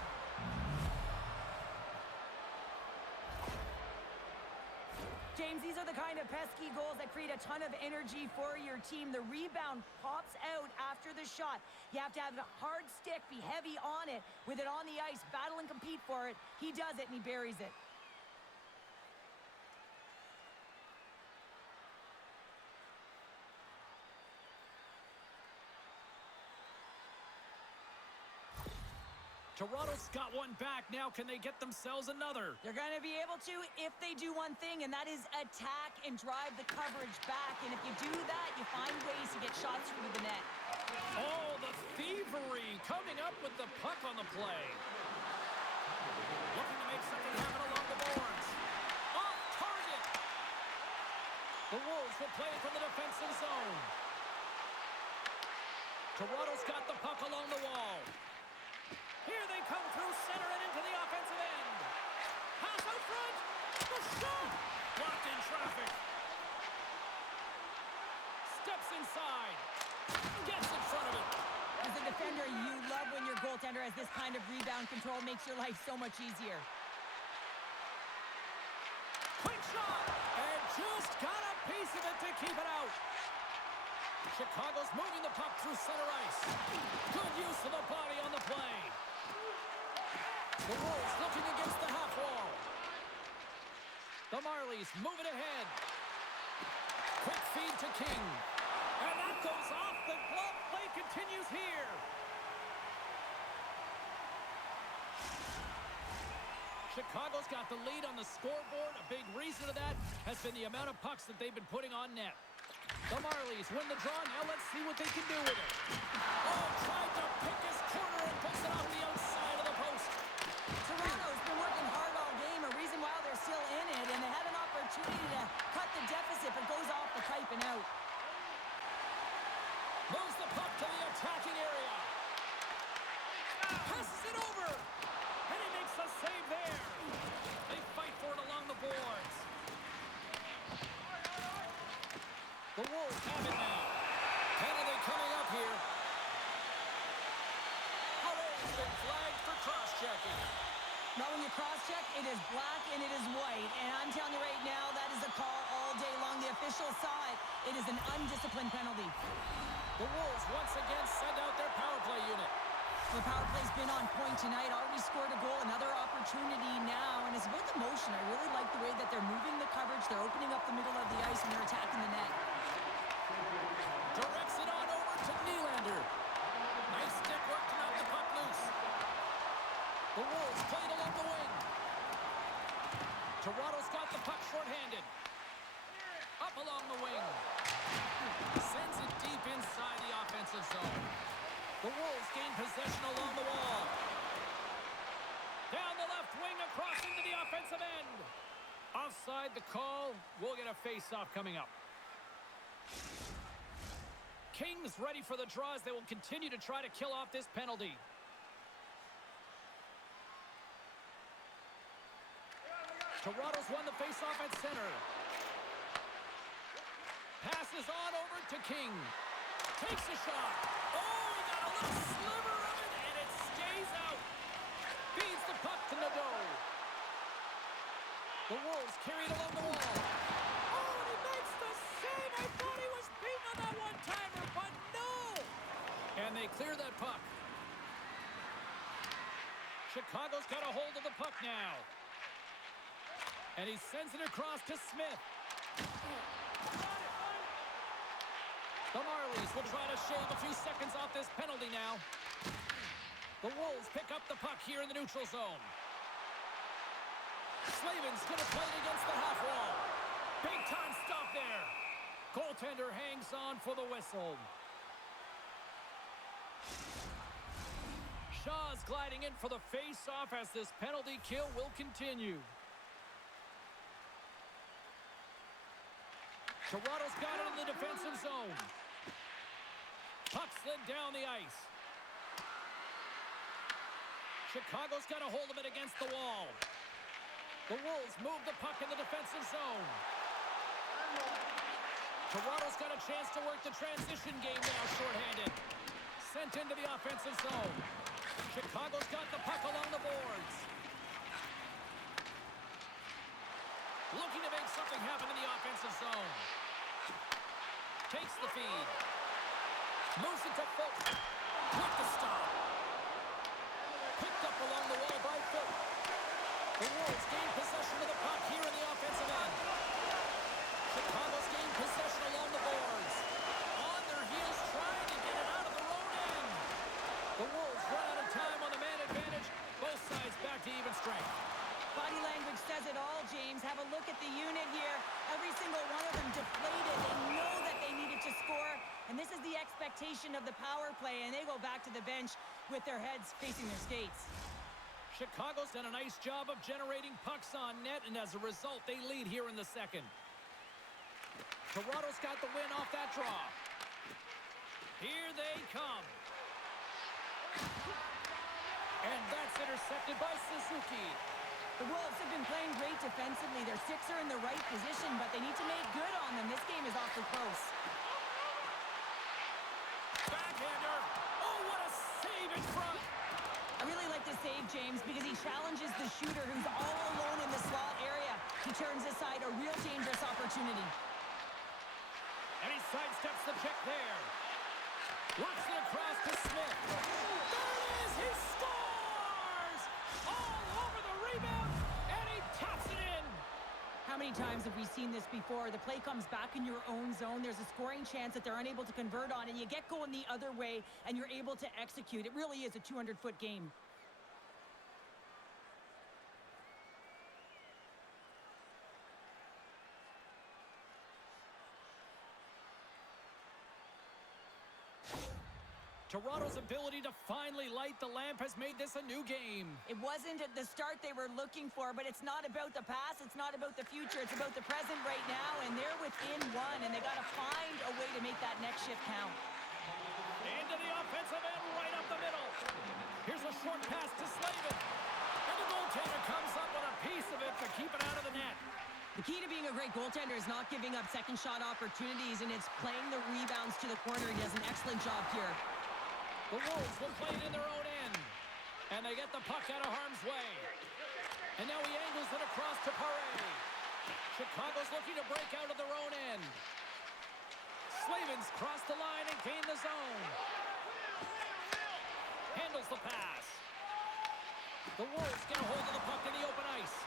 James, these are the kind of pesky goals that create a ton of energy for your team. The rebound pops out after the shot. You have to have a hard stick, be heavy on it, with it on the ice, battle and compete for it. He does it, and he buries it. Toronto's got one back. Now can they get themselves another? They're going to be able to if they do one thing, and that is attack and drive the coverage back. And if you do that, you find ways to get shots through the net. Oh, the thievery coming up with the puck on the play. Looking to make something happen along the boards. Off target. The Wolves will play it from the defensive zone. Toronto's got the puck along the wall. Here they come through center and into the offensive end. Pass out front. The shot. Blocked in traffic. Steps inside. Gets in front of it. As a defender, you love when your goaltender has this kind of rebound control. Makes your life so much easier. Quick shot. And just got a piece of it to keep it out. Chicago's moving the puck through center ice. Good use of the body on the play. The Wolves looking against the half wall. The Marlies moving ahead. Quick feed to King. And that goes off. The glove play continues here. Chicago's got the lead on the scoreboard. A big reason of that has been the amount of pucks that they've been putting on net. The Marlies win the draw. Now let's see what they can do with it. Oh, tried to pick his corner and puts it off the outside of the post. Toronto's been working hard all game, a reason why they're still in it, and they had an opportunity to cut the deficit, but goes off the pipe and out. Moves the puck to the attacking area. Passes it over. And he makes a save there. They fight for it along the boards. The Wolves have it now. Penalty coming up here. Hooray, been flagged for cross-checking. Now when you cross-check, it is black and it is white. And I'm telling you right now, that is a call all day long. The officials saw it. It is an undisciplined penalty. The Wolves once again send out their power play unit. The power play's been on point tonight. Already scored a goal. Another opportunity now. And it's about the motion. I really like the way that they're moving the coverage. They're opening up the middle of the ice and they're attacking the net. The Wolves played along the wing. Toronto's got the puck shorthanded. Up along the wing. Sends it deep inside the offensive zone. The Wolves gain possession along the wall. Down the left wing across into the offensive end. Offside the call. We'll get a face-off coming up. Kings ready for the draw as they will continue to try to kill off this penalty. Toronto's won the face-off at center. Passes on over to King. Takes a shot. Oh, he got a little sliver of it, and it stays out. Feeds the puck to Nadeau. The Wolves carry it along the wall. Oh, and he makes the save. I thought he was beaten on that one-timer, but no. And they clear that puck. Chicago's got a hold of the puck now. And he sends it across to Smith. The Marlies will try to shave a few seconds off this penalty now. The Wolves pick up the puck here in the neutral zone. Slavin's going to play it against the half wall. Big time stop there. Goaltender hangs on for the whistle. Shaw's gliding in for the face-off as this penalty kill will continue. Toronto's got it in the defensive zone. Puck slid down the ice. Chicago's got a hold of it against the wall. The Wolves move the puck in the defensive zone. Toronto's got a chance to work the transition game now, shorthanded. Sent into the offensive zone. Chicago's got the puck along the boards. Looking to make something happen in the offensive zone. Takes the feed. Moves it to Folk. Quick to stop. Picked up along the wall by Folk. The Wolves gain possession of the puck here in the offensive end. Chicago's gained possession along the boards. On their heels trying to get it out of their own end. The Wolves run out of time on the man advantage. Both sides back to even strength. Body language says it all, James. Have a look at the unit here. Every single one of them deflated. They know that they needed to score. And this is the expectation of the power play. And they go back to the bench with their heads facing their skates. Chicago's done a nice job of generating pucks on net. And as a result, they lead here in the second. Toronto's got the win off that draw. Here they come. And that's intercepted by Suzuki. The Wolves have been playing great defensively. Their sticks are in the right position, but they need to make good on them. This game is awfully close. Backhander. Oh, what a save in front. I really like the save, James, because he challenges the shooter who's all alone in the slot area. He turns aside a real dangerous opportunity. And he sidesteps the check there. Works it across to Smith. There it is! He scores! All over the rebound, and he taps it in. How many times have we seen this before? The play comes back in your own zone. There's a scoring chance that they're unable to convert on, and you get going the other way, and you're able to execute. It really is a 200-foot game. Toronto's ability to finally light the lamp has made this a new game. It wasn't at the start they were looking for, but it's not about the past. It's not about the future. It's about the present right now, and they're within one, and they got to find a way to make that next shift count. Into the offensive end, right up the middle. Here's a short pass to Slavin. And the goaltender comes up with a piece of it to keep it out of the net. The key to being a great goaltender is not giving up second shot opportunities, and it's playing the rebounds to the corner. He does an excellent job here. The Wolves will play it in their own end. And they get the puck out of harm's way. And now he angles it across to Paré. Chicago's looking to break out of their own end. Slavin's crossed the line and gained the zone. Handles the pass. The Wolves get a hold of the puck in the open ice.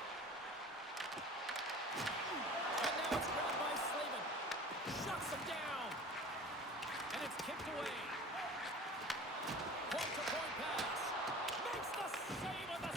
And now it's grabbed by Slavin. Shuts him down. And it's kicked away. Point-to-point pass. Makes the save on the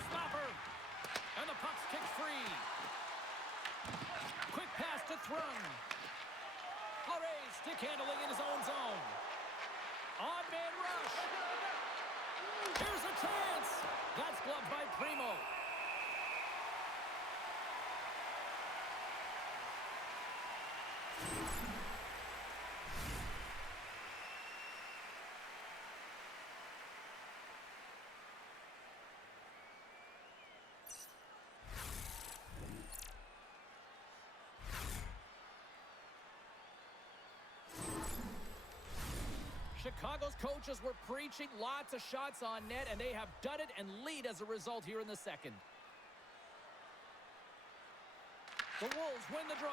Chicago's coaches were preaching lots of shots on net, and they have done it and lead as a result here in the second. The Wolves win the draw.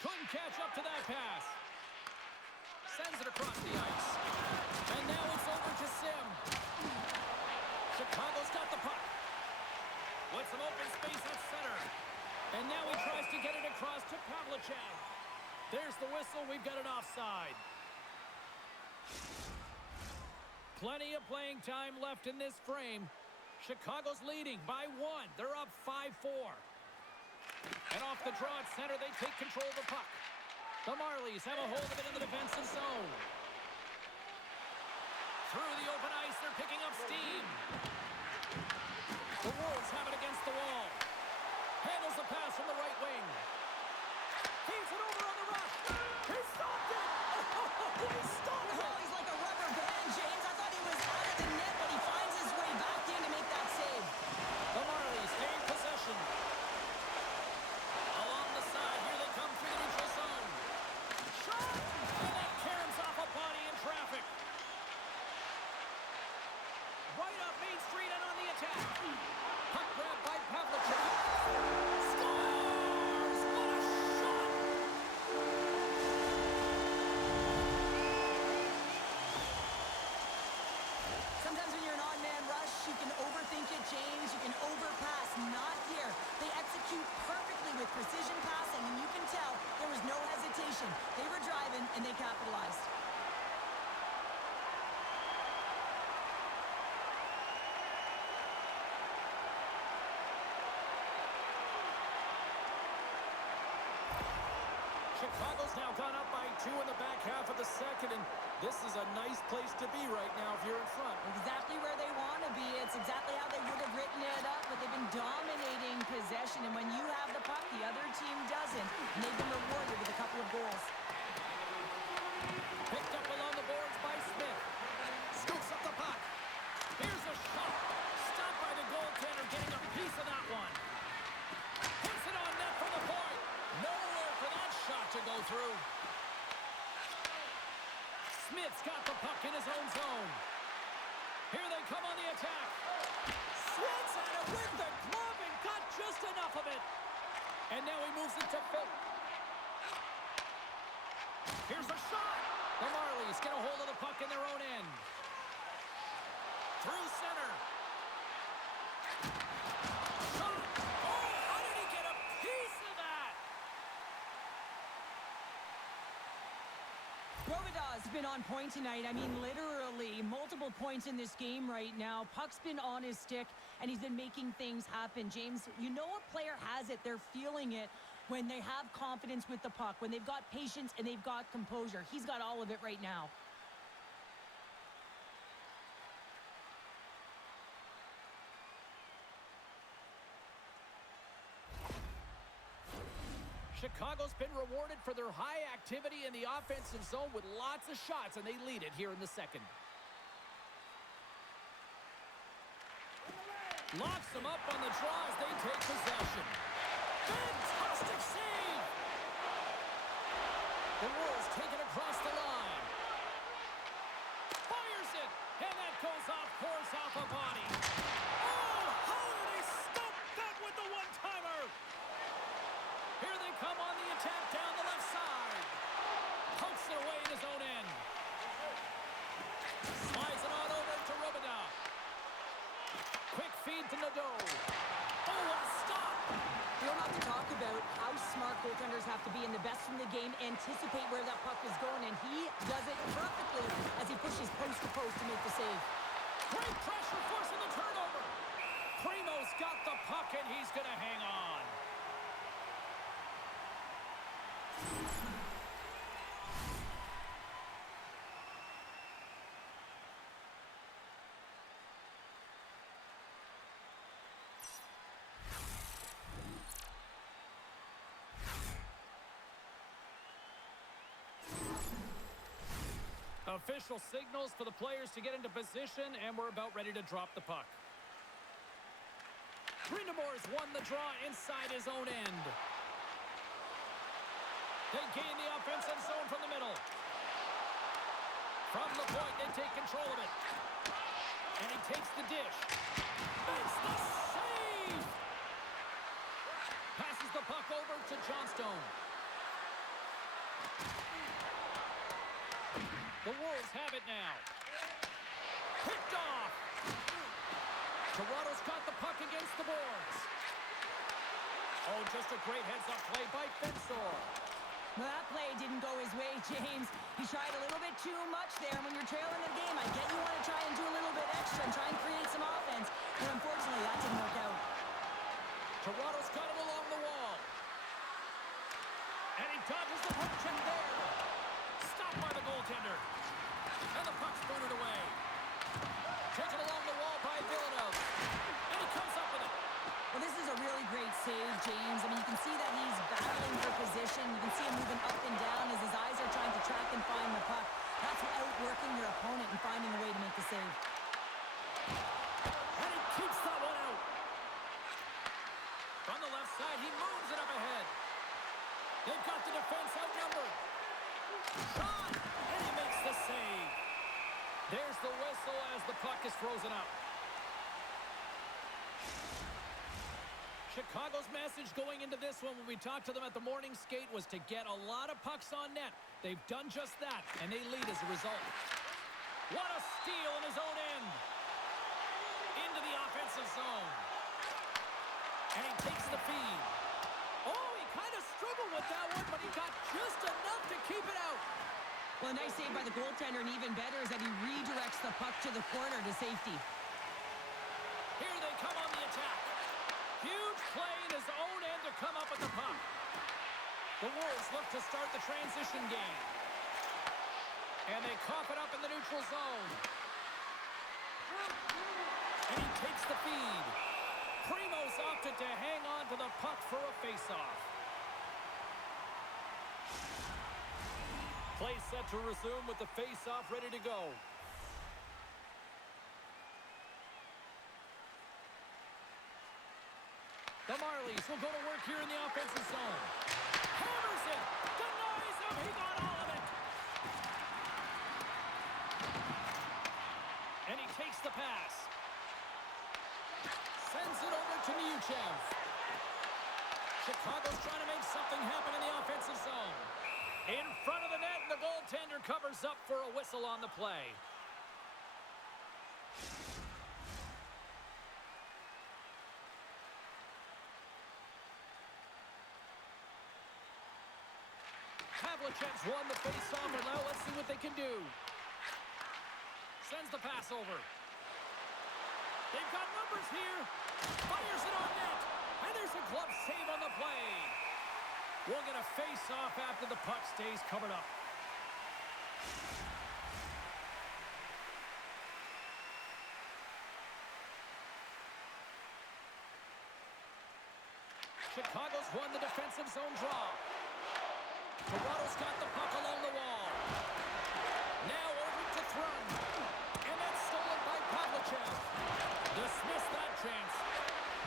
Couldn't catch up to that pass. Sends it across the ice. And now it's over to Sim. Chicago's got the puck. With some open space at center. And now he tries to get it across to Pavlicek. There's the whistle. We've got an offside. Plenty of playing time left in this frame. Chicago's leading by 1. They're up 5-4. And off the draw at center, they take control of the puck. The Marlies have a hold of it in the defensive zone. Through the open ice, they're picking up steam. The Wolves have it against the wall. Handles the pass from the right wing. Feeds it over on the rush. He stopped it! Oh, he stopped it! Oh, he's like a rubber band, James. I thought he was out of the net, but he finds his way back in to make that save. The Marlies gain possession. Along the side, here they come through the neutral zone. Shot! And that caroms off a body in traffic. Right up Main Street and on the attack. Puck grab by Pavlicek. Scores! What a shot! Sometimes when you're an on-man rush, you can overthink it, James. You can overpass. Not here. They execute perfectly with precision passing, and you can tell there was no hesitation. They were driving, and they capitalized. Chicago's now gone up by 2 in the back half of the second, and this is a nice place to be right now if you're in front. Exactly where they want to be. It's exactly how they would have written it up, but they've been dominating possession, and when you have the puck, the other team doesn't, and they've been rewarded with a couple of goals. Picked up along the boards by Smith. Scoops up the puck. Here's a shot. Stopped by the goaltender, getting a piece of that one. Puts it on net for the point. Nowhere for that shot to go through. Smith's got the puck in his own zone. Here they come on the attack. Swats at it with the glove and got just enough of it. And now he moves it to Phil. Here's a shot. The Marlies get a hold of the puck in their own end. Through center. Shot. Oh, how did he get a piece of that? Robida's been on point tonight. I mean, literally, multiple points in this game right now. Puck's been on his stick, and he's been making things happen. James, you know a player has it. They're feeling it when they have confidence with the puck, when they've got patience and they've got composure. He's got all of it right now. Chicago's been rewarded for their high activity in the offensive zone with lots of shots, and they lead it here in the second. Locks them up on the draw as they take possession. Fantastic save! The Wolves take it across the line. Fires it, and that goes off course off a body. Oh, how did he stop that with the one-timer? Here they come on the attack down the left side. Pokes it away in his own end. Slides it on over to Robida. Quick feed to Nadeau. Oh, what a stop! You don't have to talk about how smart goaltenders have to be, and the best in the game anticipate where that puck is going, and he does it perfectly as he pushes post to post to make the save. Great pressure forcing the turnover. Primo's got the puck, and he's going to hang on. Official signals for the players to get into position, and we're about ready to drop the puck. Grindemore's won the draw inside his own end. They gain the offensive zone from the middle. From the point, they take control of it. And he takes the dish. Makes the save! Passes the puck over to Johnstone. The Wolves have it now. Picked off! Toronto's got the puck against the boards. Oh, just a great heads-up play by Fensor. Well, that play didn't go his way, James. He tried a little bit too much there. When you're trailing the game, I get you want to try and do a little bit extra and try and create some offense. But unfortunately, that didn't work out. Toronto's got it along the wall. And he dodges the puck check there. Stopped by the goaltender. And the puck's booted away. Taken along the wall by Villanova. And he comes up with it. Well, this is a really great save, James. I mean, you can see that he's battling for position. You can see him moving up and down as his eyes are trying to track and find the puck. That's outworking your opponent and finding a way to make the save. And he keeps that one out. From the left side, he moves it up ahead. They've got the defense outnumbered. Shot! And he makes the save. There's the whistle as the puck is frozen up. Chicago's message going into this one when we talked to them at the morning skate was to get a lot of pucks on net. They've done just that, and they lead as a result. What a steal in his own end. Into the offensive zone. And he takes the feed. Oh, he kind of struggled with that one, but he got just enough to keep it out. Well, a nice save by the goaltender, and even better is that he redirects the puck to the corner to safety. Here they come on the attack. Huge play in his own end to come up with the puck. The Wolves look to start the transition game. And they cough it up in the neutral zone. And he takes the feed. Primo's opted to hang on to the puck for a face-off. Play set to resume with the face-off ready to go. The Marlies will go to work here in the offensive zone. Hammers it! Denies him! He got all of it! And he takes the pass. Sends it over to Neuchev. Chicago's trying to make something happen in the offensive zone. In front of the net, and the goaltender covers up for a whistle on the play. Havlicek's won the face-off, and now let's see what they can do. Sends the pass over. They've got numbers here. Fires it on net. And there's a glove save on the play. We'll get a face-off after the puck stays covered up. Chicago's won the defensive zone draw. Toronto's got the puck along the wall. Now over to Thrun. And that's stolen by Pavlichev. Dismiss that chance.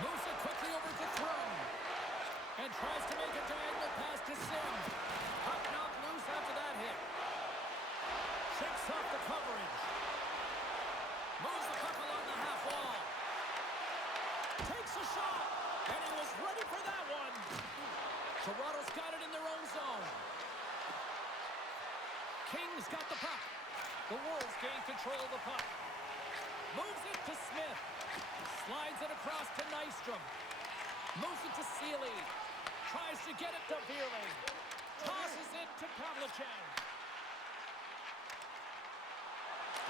Moves it quickly over to Thrun. And tries to make a diagonal pass to Sim. Puck knocked loose after that hit. Shakes off the coverage. Moves the puck along the half wall. Takes a shot. And he was ready for that one. Toronto's got it in their own zone. King's got the puck. The Wolves gain control of the puck. Moves it to Smith. Slides it across to Nystrom. Moves it to Seeley. Tries to get it to Veerling. Tosses it to Pavlichev.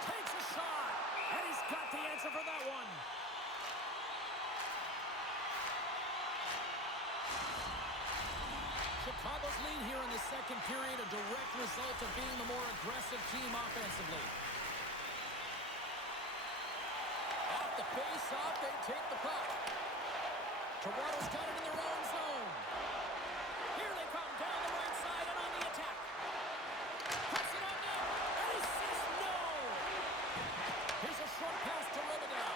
Takes a shot. And he's got the answer for that one. Chicago's lead here in the second period, a direct result of being the more aggressive team offensively. Off the face-off, they take the puck. Toronto's got it in their own zone. Here they come down the right side and on the attack. Puts it on net, and he says no! Here's a short pass to Robidoux.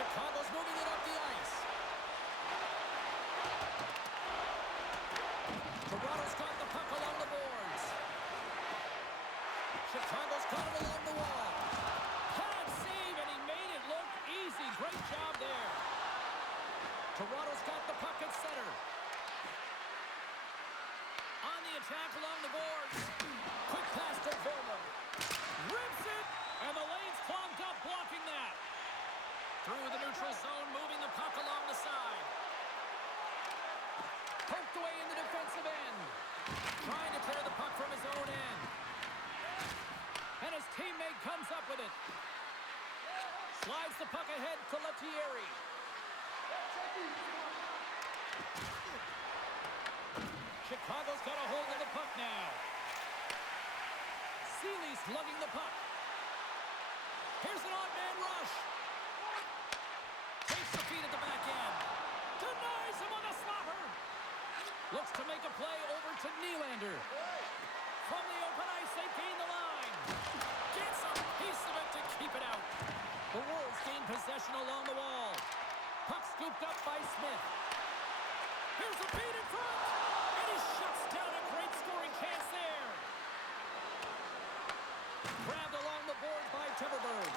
Chicago's moving it up the ice. Toronto Chicago's got it along the wall. Hard save, and he made it look easy. Great job there. Toronto's got the puck at center. On the attack along the boards. Quick pass to Vilma. Rips it, and the lane's clogged up, blocking that. Through the neutral zone, moving the puck along the side. Poked away in the defensive end. Trying to clear the puck from his own end. And his teammate comes up with it. Slides the puck ahead to Lettieri. Chicago's got a hold of the puck now. Seeley's lugging the puck. Here's an odd-man rush. Takes the feed at the back end. Denies him on the slapper. Looks to make a play over to Nylander. From the open ice, they gain the line. Gets a piece of it to keep it out. The Wolves gain possession along the wall. Puck scooped up by Smith. Here's a feed in front. And he shuts down a great scoring chance there. Grabbed along the boards by Timberberg.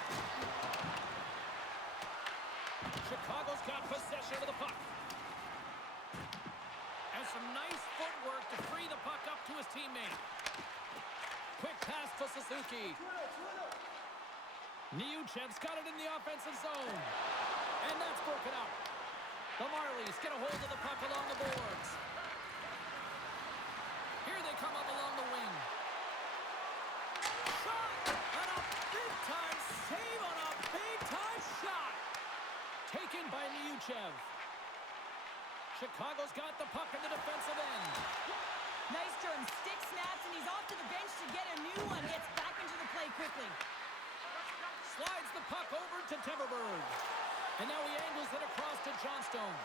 Chicago's got possession of the puck. And some nice footwork to free the puck up to his teammate. Quick pass to Suzuki. Niuchev's got it in the offensive zone. And that's broken up. The Marlies get a hold of the puck along the boards. Here they come up along the wing. Shot! And a big-time save on a big-time shot. Taken by Niuchev. Chicago's got the puck in the defensive end. Nice turn. Stick snaps, and he's off to the bench to get a new one. Gets back into the play quickly. Slides the puck over to Timberberg. And now he angles it across to Johnstone.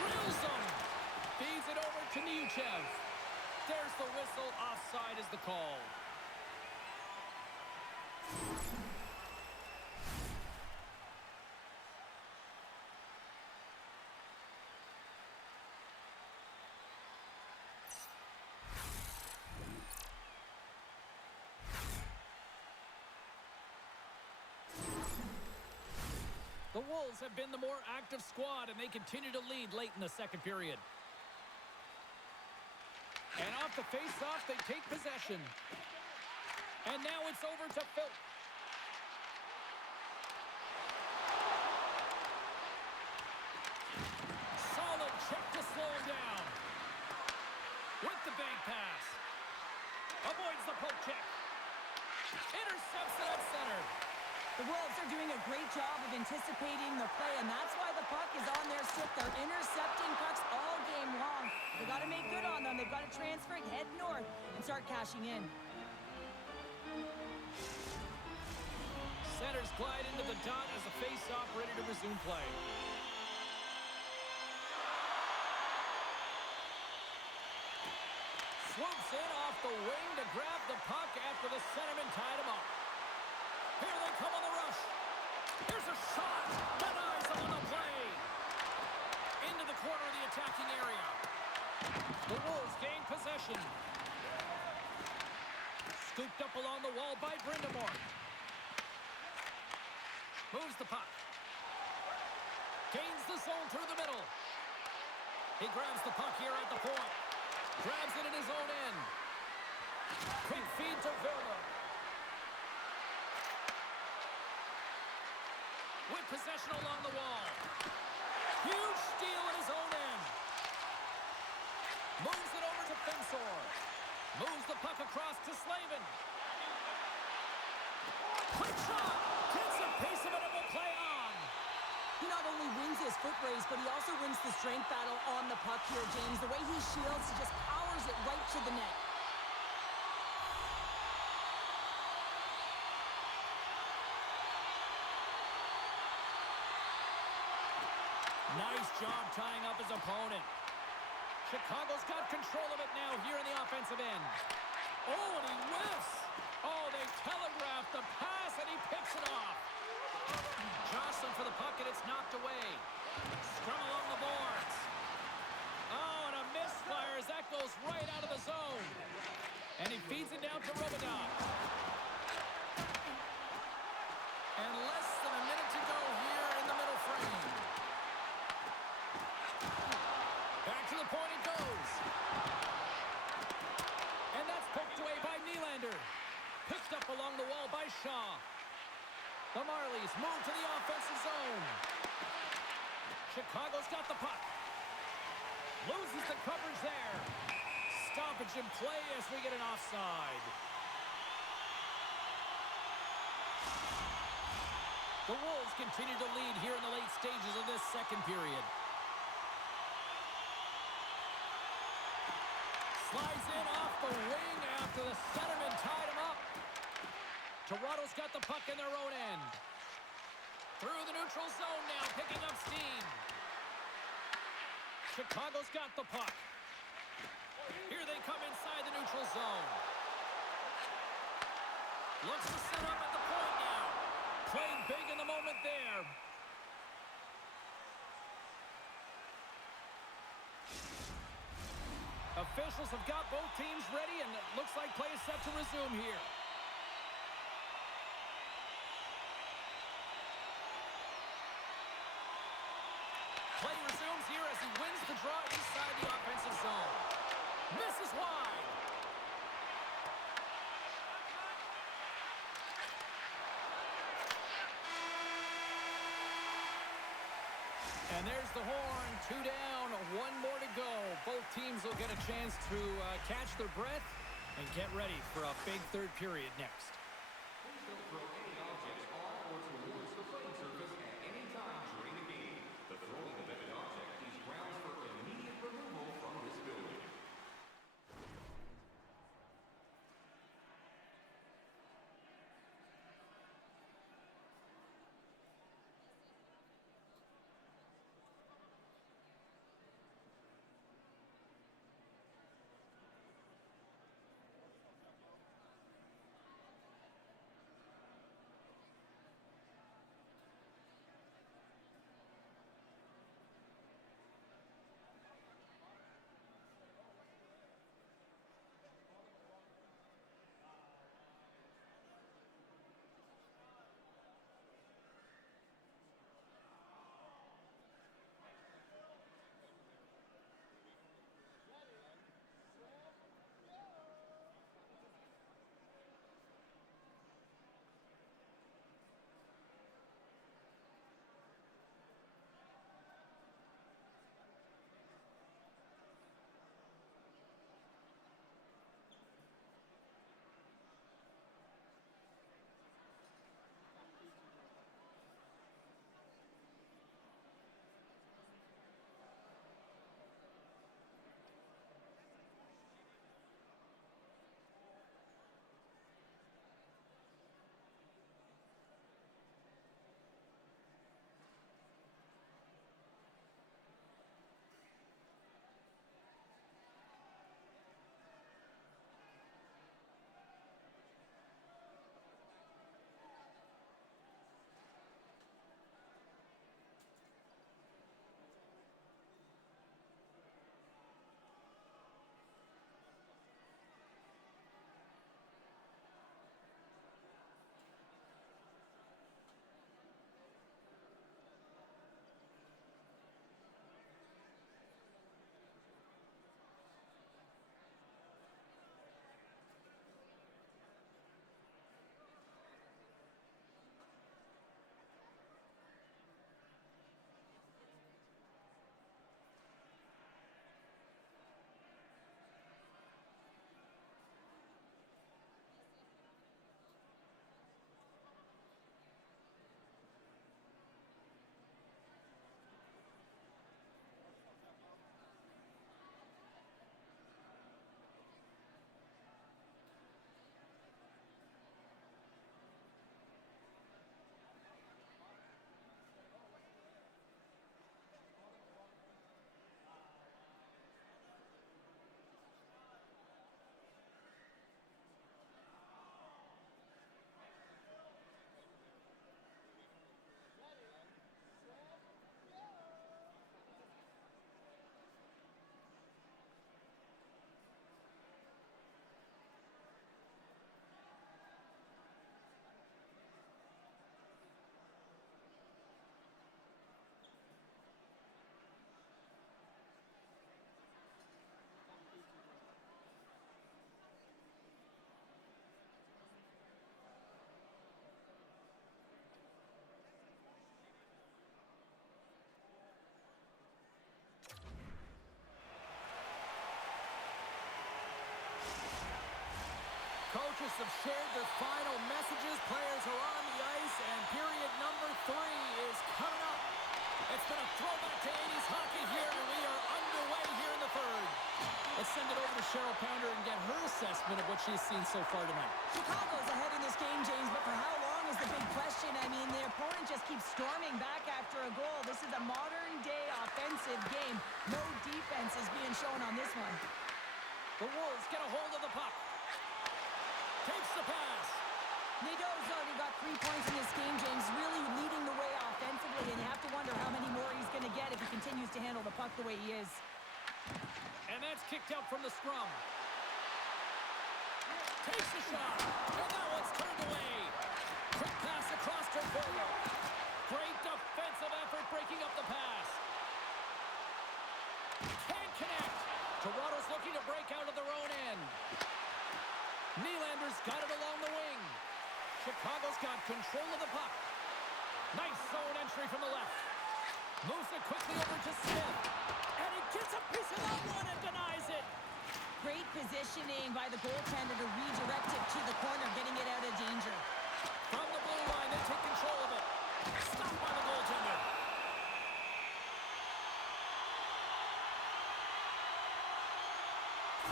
Drills him. Feeds it over to Niuchev. There's the whistle. Offside is the call. The Wolves have been the more active squad, and they continue to lead late in the second period. And off the face-off, they take possession. And now it's over to Phil. Solid check to slow him down. With the bank pass. Avoids the poke check. Intercepts it at center. The Wolves are doing a great job of anticipating the play, and that's why the puck is on their stick. They're intercepting pucks all game long. They've got to make good on them. They've got to transfer it, head north, and start cashing in. Centers glide into the dot as a face-off ready to resume play. Swoops in off the wing to grab the puck after the centerman tied him up. Here they come on the rush. Here's a shot. Denies him on the play. Into the corner of the attacking area. The Wolves gain possession. Scooped up along the wall by Brindamore. Moves the puck. Gains the zone through the middle. He grabs the puck here at the point. Grabs it in his own end. Quick feed to Vilma. With possession along the wall. Huge steal in his own end. Moves it over to Fensor. Moves the puck across to Slavin. Quick shot. Gets a piece of it and will play on. He not only wins his foot race, but he also wins the strength battle on the puck here, James. The way he shields, he just powers it right to the net. Nice job tying up his opponent. Chicago's got control of it now here in the offensive end. Oh, and he whiffs. Oh, they telegraphed the pass, and he picks it off. Jostling for the puck, and it's knocked away. Scrum along the boards. Oh, and a misfire as that goes right out of the zone. And he feeds it down to Robidas. along the wall by Shaw. The Marlies move to the offensive zone. Chicago's got the puck. Loses the coverage there. Stoppage in play as we get an offside. The Wolves continue to lead here in the late stages of this second period. Slides in off the wing after the centerman tied him up. Toronto's got the puck in their own end. Through the neutral zone now, picking up steam. Chicago's got the puck. Here they come inside the neutral zone. Looks to set up at the point now. Playing big in the moment there. Officials have got both teams ready, and it looks like play is set to resume here. Play resumes here as he wins the draw inside the offensive zone. Misses wide. And there's the horn. 2 down, 1 more to go. Both teams will get a chance to catch their breath and get ready for a big third period next. Please don't throw any objects on or towards the playing surface at any time during the game. The throwing of any object is grounds for immediate removal from this building. coaches have shared their final messages. Players are on the ice, and period number 3 is coming up. It's been a throwback to 80s hockey here, and we are underway here in the third. Let's send it over to Cheryl Pounder and get her assessment of what she's seen so far tonight. Chicago's ahead in this game, James, but for how long is the big question. I mean, the opponent just keeps storming back after a goal. This is a modern-day offensive game. No defense is being shown on this one. The Wolves get a hold of the puck. Takes the pass. Nadeau's already got 3 points in this game, James, really leading the way offensively, and you have to wonder how many more he's going to get if he continues to handle the puck the way he is. And that's kicked out from the scrum. Takes a shot, and that one's turned away. Quick pass across to Fuller. Great defensive effort breaking up the pass. Can't connect. Toronto's looking to break out of their own end. Nylander's got it along the wing. Chicago's got control of the puck. Nice zone entry from the left. Moves it quickly over to Smith. And he gets a piece of that one and denies it. Great positioning by the goaltender to redirect it to the corner, getting it out of danger. From the blue line, they take control of it. Stopped by the goaltender.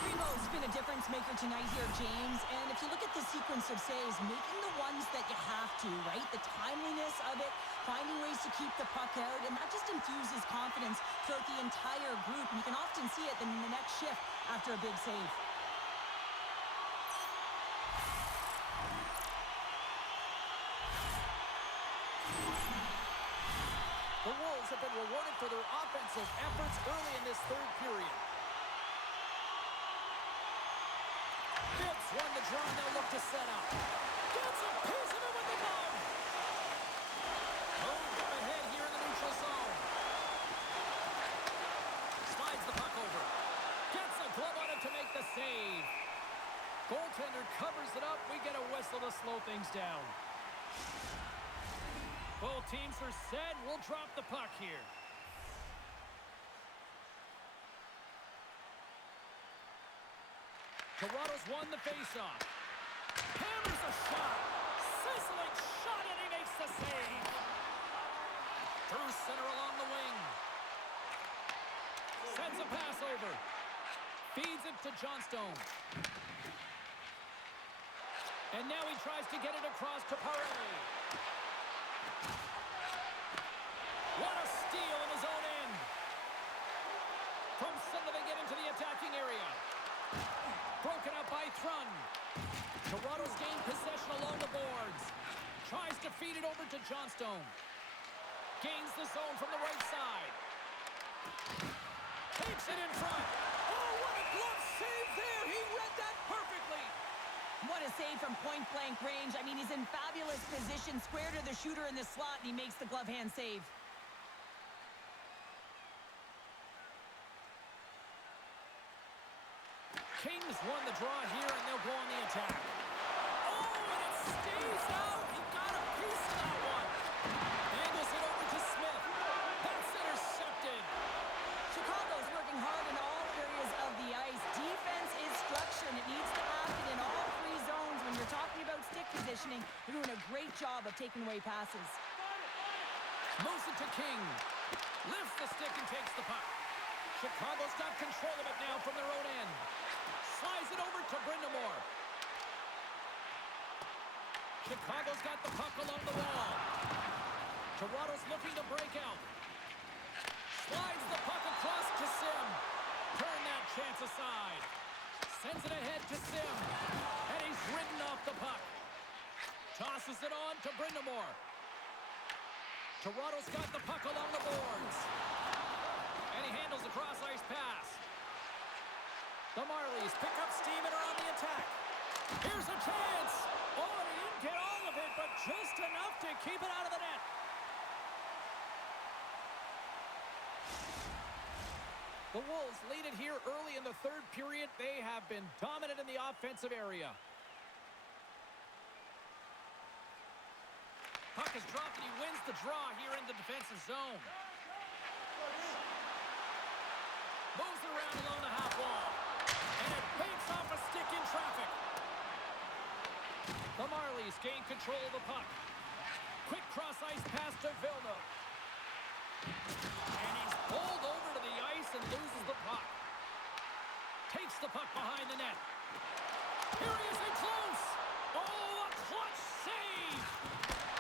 Primo's been a difference maker tonight here, James. And if you look at the sequence of saves, making the ones that you have to, right? The timeliness of it, finding ways to keep the puck out, and that just infuses confidence throughout the entire group. And you can often see it in the next shift after a big save. The Wolves have been rewarded for their offensive efforts early in this third period. Fitz won the draw, and they'll look to set up. Gets a piece of it with the glove. Moved up ahead here in the neutral zone. Slides the puck over. Gets a glove on it to make the save. Goaltender covers it up. We get a whistle to slow things down. Both teams are set. We'll drop the puck here. Toronto's won the faceoff. Hammers a shot. Sizzling shot, and he makes the save. Through center along the wing. Sends a pass over. Feeds it to Johnstone. And now he tries to get it across to Paré. What a steal in his own end. From center they get into the attacking area. Broken up by Thrun. Toronto's gained possession along the boards. Tries to feed it over to Johnstone. Gains the zone from the right side. Takes it in front. Oh, what a glove save there. He read that perfectly. What a save from point-blank range. I mean, he's in fabulous position, square to the shooter in the slot, and he makes the glove hand save. Kings won the draw here, and they'll go on the attack. Oh, and it stays out. He got a piece of that one. Angles it over to Smith. That's intercepted. Chicago's working hard in all areas of the ice. Defense is structure, and it needs to happen in all 3 zones. When you're talking about stick positioning, they're doing a great job of taking away passes. Moves it to King. Lifts the stick and takes the puck. Chicago's got control of it now from their own end. Slides it over to Brindamore. Chicago's got the puck along the wall. Toronto's looking to break out. Slides the puck across to Sim. Turn that chance aside. Sends it ahead to Sim. And he's ridden off the puck. Tosses it on to Brindamore. Toronto's got the puck along the boards. And he handles the cross-ice pass. The Marlies pick up steam and are on the attack. Here's a chance. Oh, he didn't get all of it, but just enough to keep it out of the net. The Wolves lead it here early in the third period. They have been dominant in the offensive area. Puck is dropped, and he wins the draw here in the defensive zone. Moves around along the half wall. And it banks off a stick in traffic. The Marlies gain control of the puck. Quick cross-ice pass to Vilna. And he's pulled over to the ice and loses the puck. Takes the puck behind the net. Here he is in close. Oh, a clutch save.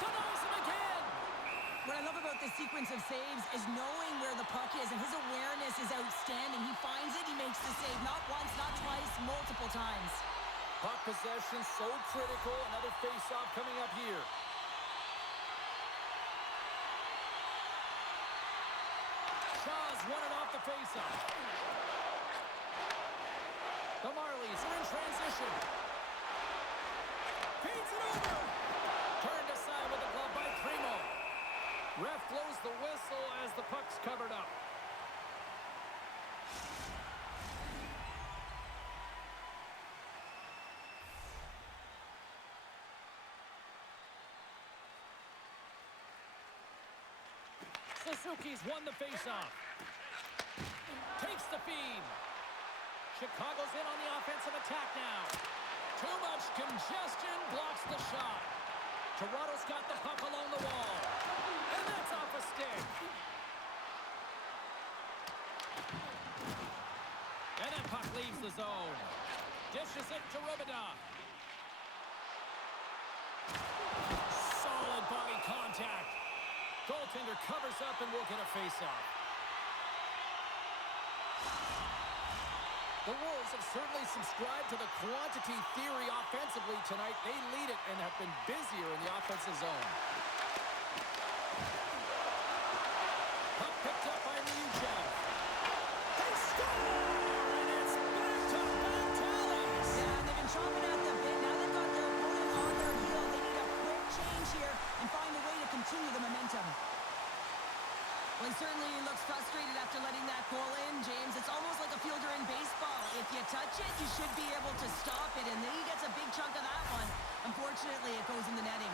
Denies him again. What I love about this sequence of saves is knowing where the puck is, and his awareness is outstanding. He finds it, he makes the save. Not once, not twice, multiple times. Puck possession so critical. Another face-off coming up here. Shaw's won it off the face-off. The Marlies are in transition. Feeds it over. Turned aside with a glove by Primo. Ref blows the whistle as the puck's covered up. Suzuki's won the faceoff. Takes the feed. Chicago's in on the offensive attack now. Too much congestion blocks the shot. Toronto's got the puck along the wall. And that's off a stick. And that puck leaves the zone. Dishes it to Rubida. Solid body contact. Goaltender covers up and will get a face-off. The Wolves have certainly subscribed to the quantity theory offensively tonight. They lead it and have been busier in the offensive zone. Puck picked up by Liuchev. They score! And it's back-to-back tallies. Yeah, they've been chomping at the bit. Now they've got their opponent on their heel. They need a quick change here and find a way to continue the momentum. Well, he certainly looks frustrated after letting that goal in, James. It's almost like a fielder in baseball. If you touch it, you should be able to stop it, and then he gets a big chunk of that one. Unfortunately, it goes in the netting.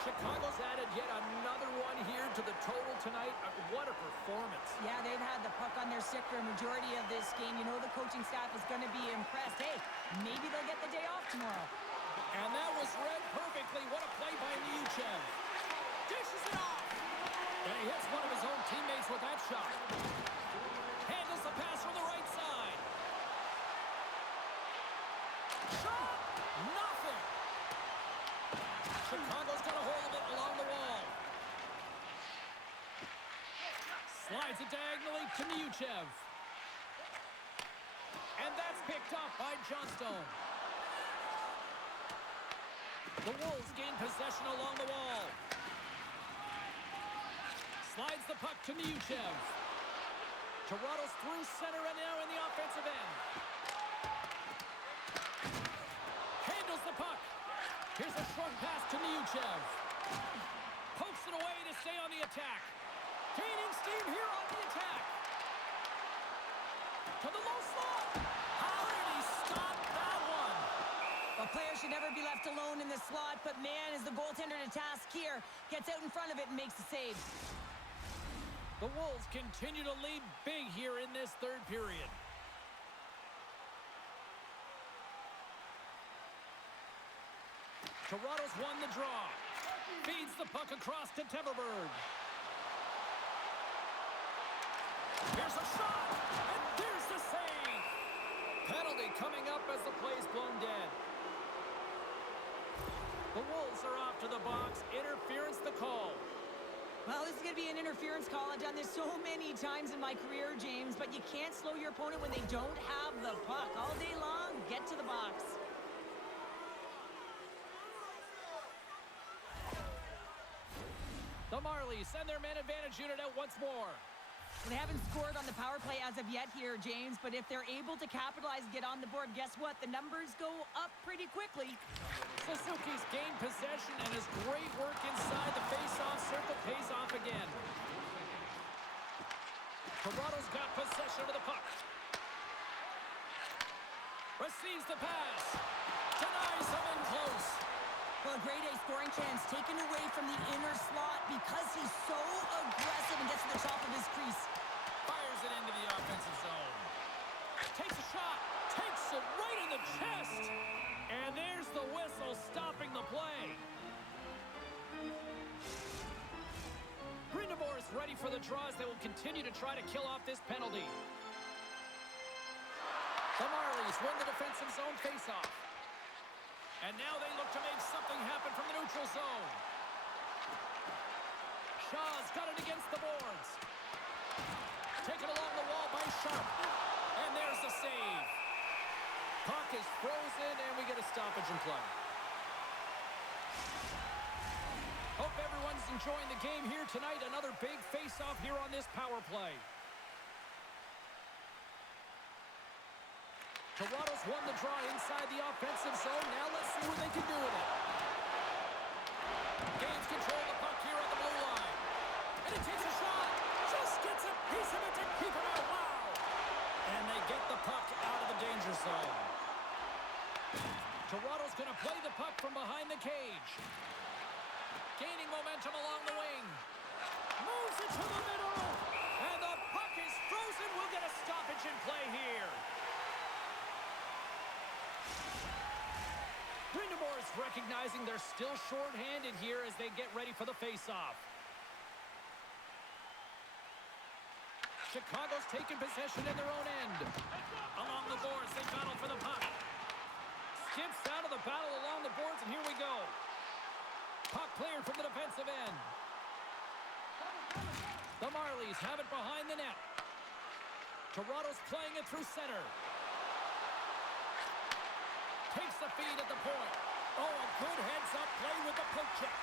Chicago's added yet another one here to the total tonight. What a performance. Yeah, they've had the puck on their stick for a majority of this game. You know the coaching staff is going to be impressed. Hey, maybe they'll get the day off tomorrow. And that was read perfectly. What a play by Liuchev. Dishes it off. And he hits one of his own teammates with that shot. Handles the pass from the right side. Shot! Nothing. Chicago's got a hold of it along the wall. Slides it diagonally to Liuchev. And that's picked up by Johnstone. The Wolves gain possession along the wall. Slides the puck to Liuchev. Toronto's through center and now in the offensive end. Handles the puck. Here's a short pass to Liuchev. Pokes it away to stay on the attack. Gaining steam here on the attack. To the low slot. How did he stop that one? A player should never be left alone in the slot, but man, is the goaltender to task here. Gets out in front of it and makes the save. The Wolves continue to lead big here in this third period. Toronto's won the draw. Feeds the puck across to Teverberg. Here's a shot, and there's the save. Penalty coming up as the play's blown dead. The Wolves are off to the box. Interference the call. Well, this is going to be an interference call. I've done this so many times in my career, James, but you can't slow your opponent when they don't have the puck. All day long, get to the box. The Marlies send their man advantage unit out once more. They haven't scored on the power play as of yet here, James, but if they're able to capitalize and get on the board, guess what? The numbers go up pretty quickly. Suzuki's gained possession, and his great work inside the face-off circle pays off again. Toronto's got possession of the puck. Receives the pass. Denies him in close. Well, a grade A scoring chance taken away from the inner slot because he's so aggressive and gets to the top of his crease. Fires it into the offensive zone. Takes a shot. Takes it right in the chest. And there's the whistle stopping the play. Brind'Amour is ready for the draws. They will continue to try to kill off this penalty. The Marlies win the defensive zone faceoff. And now they look to make something happen from the neutral zone. Shaw's got it against the boards. Taken along the wall by Sharp. And there's the save. Puck is frozen, and we get a stoppage in play. Hope everyone's enjoying the game here tonight. Another big face-off here on this power play. Toronto's won the draw inside the offensive zone. Now let's see what they can do with it. Gains control of the puck here on the blue line. And he takes a shot. Just gets a piece of it to keep it out. Wow. And they get the puck out of the danger zone. Toronto's going to play the puck from behind the cage. Gaining momentum along the wing. Moves it to the middle. And the puck is frozen. We'll get a stoppage in play here. Brind'Amour is recognizing they're still short-handed here as they get ready for the face-off. Chicago's taking possession in their own end. Along the boards, they battle for the puck. Skips out of the battle along the boards, and here we go. Puck cleared from the defensive end. The Marlies have it behind the net. Toronto's playing it through center. Takes the feed at the point. Oh, a good heads-up play with the poke check.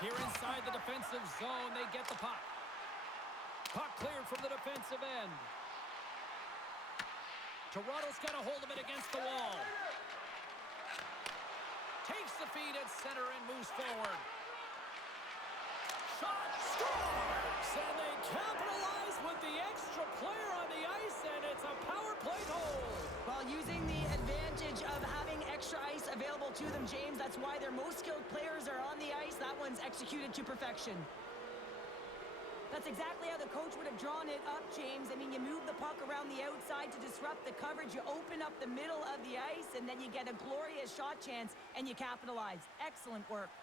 Here inside the defensive zone, they get the puck. Puck cleared from the defensive end. Toronto's got a hold of it against the wall. Takes the feed at center and moves forward. Shot, scores! And they capitalize with the extra player on the ice, and it's a power play goal. While using the advantage of having extra ice available to them, James, that's why their most skilled players are on the ice. That one's executed to perfection. That's exactly how the coach would have drawn it up, James. I mean, you move the puck around the outside to disrupt the coverage. You open up the middle of the ice, and then you get a glorious shot chance, and you capitalize. Excellent work.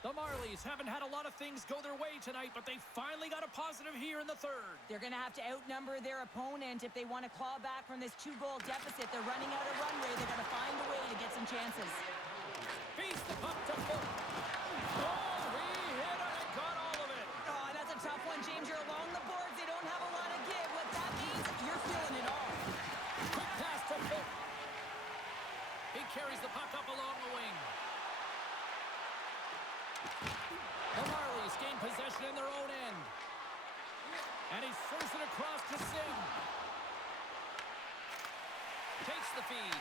The Marlies haven't had a lot of things go their way tonight, but they finally got a positive here in the third. They're going to have to outnumber their opponent if they want to claw back from this 2-goal deficit. They're running out of runway. They're going to find a way to get some chances. Feeds the puck to Foot. Oh, he hit it and got all of it. Oh, that's a tough one, James. You're along the boards. They don't have a lot of give. What that means, you're feeling it all. Quick pass to Foot. He carries the puck up along the wing. The Marlies gain possession in their own end. And he serves it across to Sim. Takes the feed.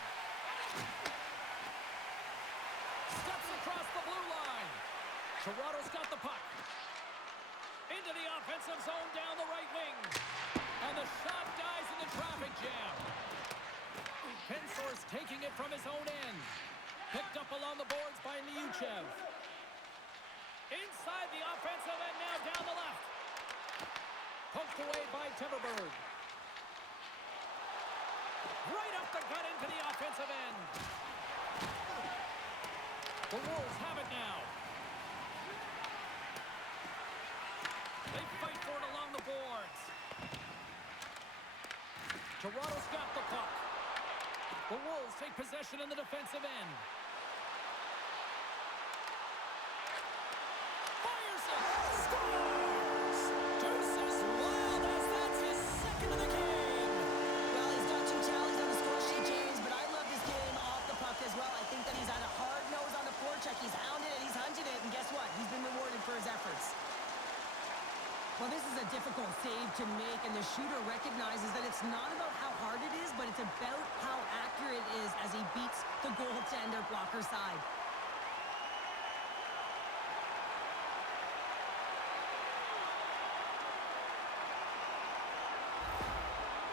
Steps across the blue line. Toronto's got the puck. Into the offensive zone down the right wing. And the shot dies in the traffic jam. Pensor's taking it from his own end. Picked up along the boards by Niuchev. Inside the offensive end, now down the left. Poked away by Timberberg. Right up the gut into the offensive end. The Wolves have it now. They fight for it along the boards. Toronto's got the puck. The Wolves take possession in the defensive end. Scores! Deuces Wild as that's his second of the game. Well, he's got 2 tallies on the score sheet, James, but I love to It's about how accurate it is as he beats the goaltender blocker side.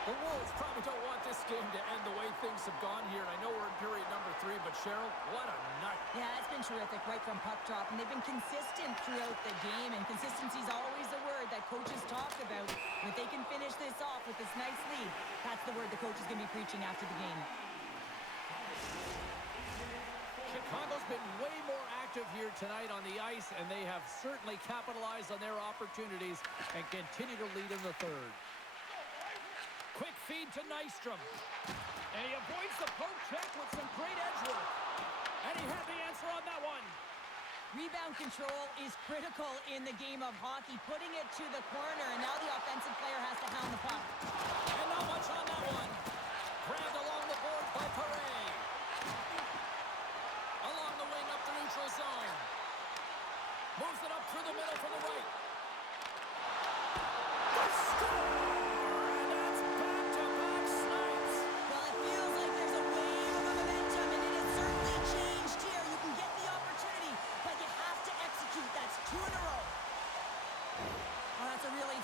The Wolves probably don't want this game to end the way things have gone here. And I know we're in period number 3, but Cheryl, what a night. Yeah, it's been terrific right from puck drop, and they've been consistent throughout the game, and consistency is always a word that coaches talk about. And if they can finish this off with this nice lead, that's the word the coach is going to be preaching after the game. Chicago's been way more active here tonight on the ice, and they have certainly capitalized on their opportunities and continue to lead in the third. Quick feed to Nystrom. And he avoids the poke check with some great edge work. And he had the answer on that one. Rebound control is critical in the game of hockey, putting it to the corner, and now the offensive player has to hound the puck. And not much on that one. Grabbed along the board by Paré. Along the wing up the neutral zone. Moves it up through the middle for the right. The score!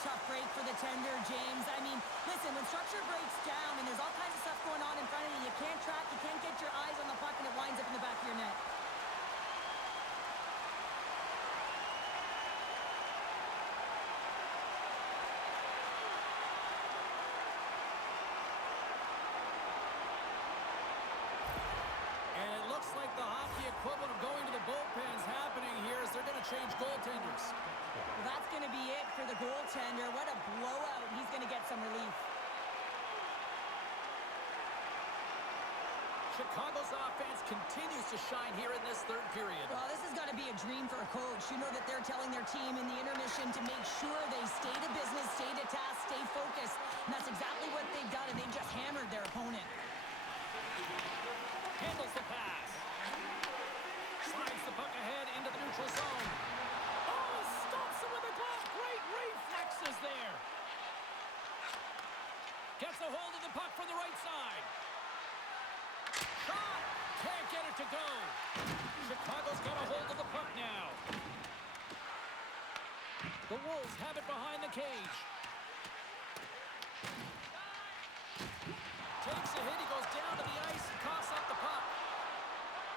Tough break for the tender, James. I mean, listen, when structure breaks down and there's all kinds of stuff going on in front of you, you can't track, you can't get your eyes on the puck, and it winds up in the back of your net. And it looks like the hockey equivalent of going to the bullpen is happening here as they're going to change goaltenders. Well, that's going to be it for the goaltender. What a blowout. He's going to get some relief. Chicago's offense continues to shine here in this third period. Well, this has got to be a dream for a coach. You know that they're telling their team in the intermission to make sure they stay to business, stay to task, stay focused. And that's exactly what they've done, and they've just hammered their opponent. Handles the pass. Slides the puck ahead into the neutral zone. Oh, stops it with a glove. Great reflexes there. Gets a hold of the puck from the right side. Shot. Can't get it to go. Chicago's got a hold of the puck now. The Wolves have it behind the cage. Takes a hit. He goes down to the ice and coughs up the puck.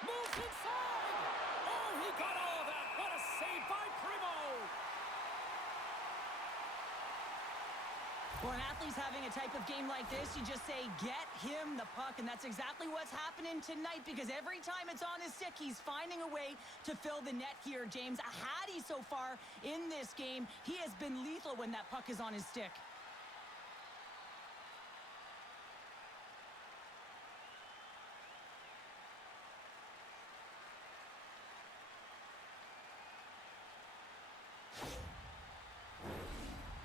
Moves inside. Oh, he got all of that. What a save by Primo. When an athlete's having a type of game like this, you just say, get him the puck. And that's exactly what's happening tonight, because every time it's on his stick, he's finding a way to fill the net here, James. A Hattie so far in this game. He has been lethal when that puck is on his stick.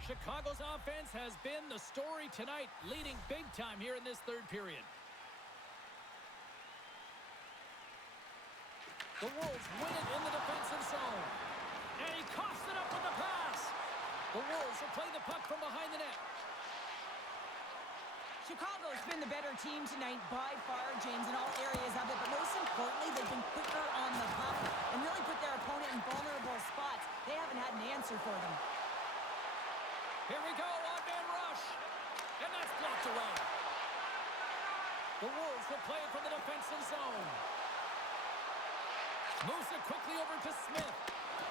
Chicago's offense has been the story tonight, leading big time here in this third period. The Wolves win it in the defensive zone. And he coughs it up with the pass. The Wolves will play the puck from behind the net. Chicago's been the better team tonight by far, James, in all areas of it. But most importantly, they've been quicker on the puck and really put their opponent in vulnerable spots. They haven't had an answer for them. Here we go, on-man rush. And that's blocked away. The Wolves will play it from the defensive zone. Moves it quickly over to Smith.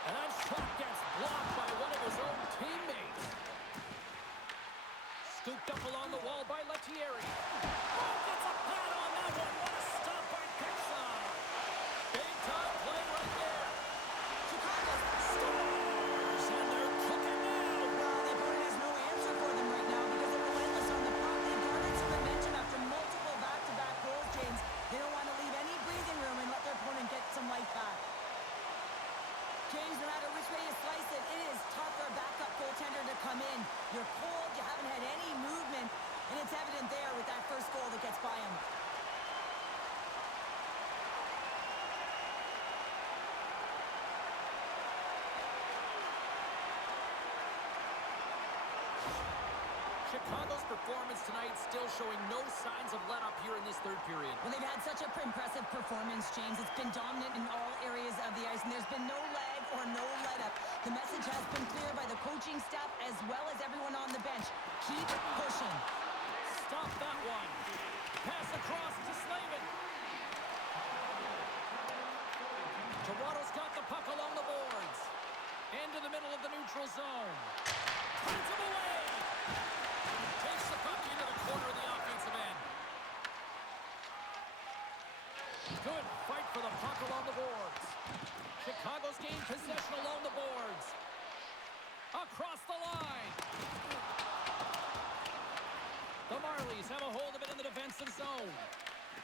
And that shot gets blocked by one of his own teammates. Scooped up along the wall by Lettieri. Oh, gets a pad on that one. What a stop by Pixar. Big time play right there. Chicago Scores, and they're cooking now. Well, the opponent has no answer for them right now because they're relentless on the puck. They've garnered some momentum after multiple back-to-back goals, James. They don't want to leave any breathing room and let their opponent get some life back. James, no matter which way you slice it, it is tough for a backup goaltender to come in. You're cold, you haven't had any movement, and it's evident there with that first goal that gets by him. Chicago's performance tonight, still showing no signs of let-up here in this third period. Well, they've had such an impressive performance, James. It's been dominant in all areas of the ice, and there's been no lag or no let-up. The message has been clear by the coaching staff as well as everyone on the bench. Keep pushing. Stop that one. Pass across to Slavin. Toronto's got the puck along the boards. Into the middle of the neutral zone. Turns him away. Takes the puck into the corner of the offensive end. Good fight for the puck along the boards. Chicago's gained possession along the boards. Across the line. The Marlies have a hold of it in the defensive zone.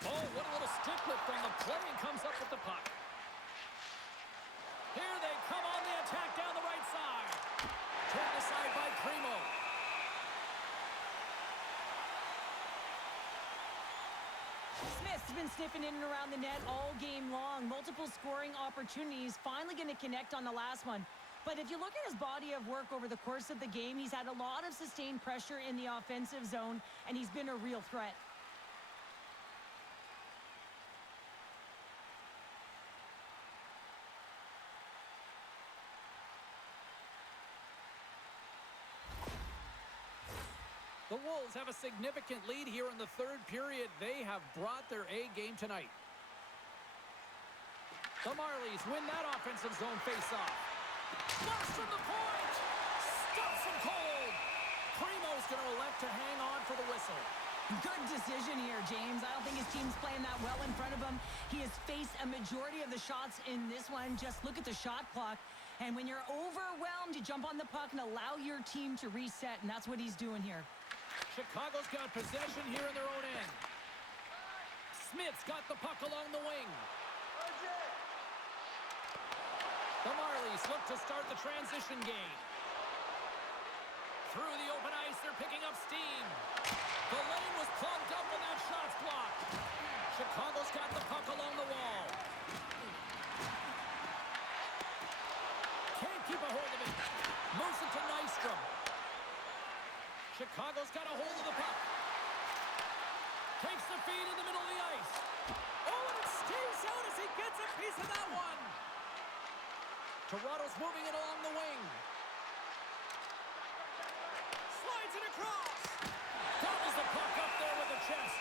Oh, what a little stick lift on the play, and comes up with the puck. Here they come on the attack down the right side. Turned aside by Primo. Smith's been sniffing in and around the net all game long. Multiple scoring opportunities. Finally going to connect on the last one. But if you look at his body of work over the course of the game, he's had a lot of sustained pressure in the offensive zone, and he's been a real threat. The Wolves have a significant lead here in the third period. They have brought their A game tonight. The Marlies win that offensive zone face-off. Flush from the point! Stops him cold! Primo's going to elect to hang on for the whistle. Good decision here, James. I don't think his team's playing that well in front of him. He has faced a majority of the shots in this one. Just look at the shot clock. And when you're overwhelmed, you jump on the puck and allow your team to reset, and that's what he's doing here. Chicago's got possession here in their own end. Smith's got the puck along the wing. The Marlies look to start the transition game. Through the open ice, they're picking up steam. The lane was plugged up when that shot's blocked. Chicago's got the puck along the wall. Can't keep a hold of it. Moves it to Nystrom. Chicago's got a hold of the puck. Takes the feed in the middle of the ice. Oh, and it stays out as he gets a piece of that one. Toronto's moving it along the wing. Slides it across. Gobbles the puck up there with the chest.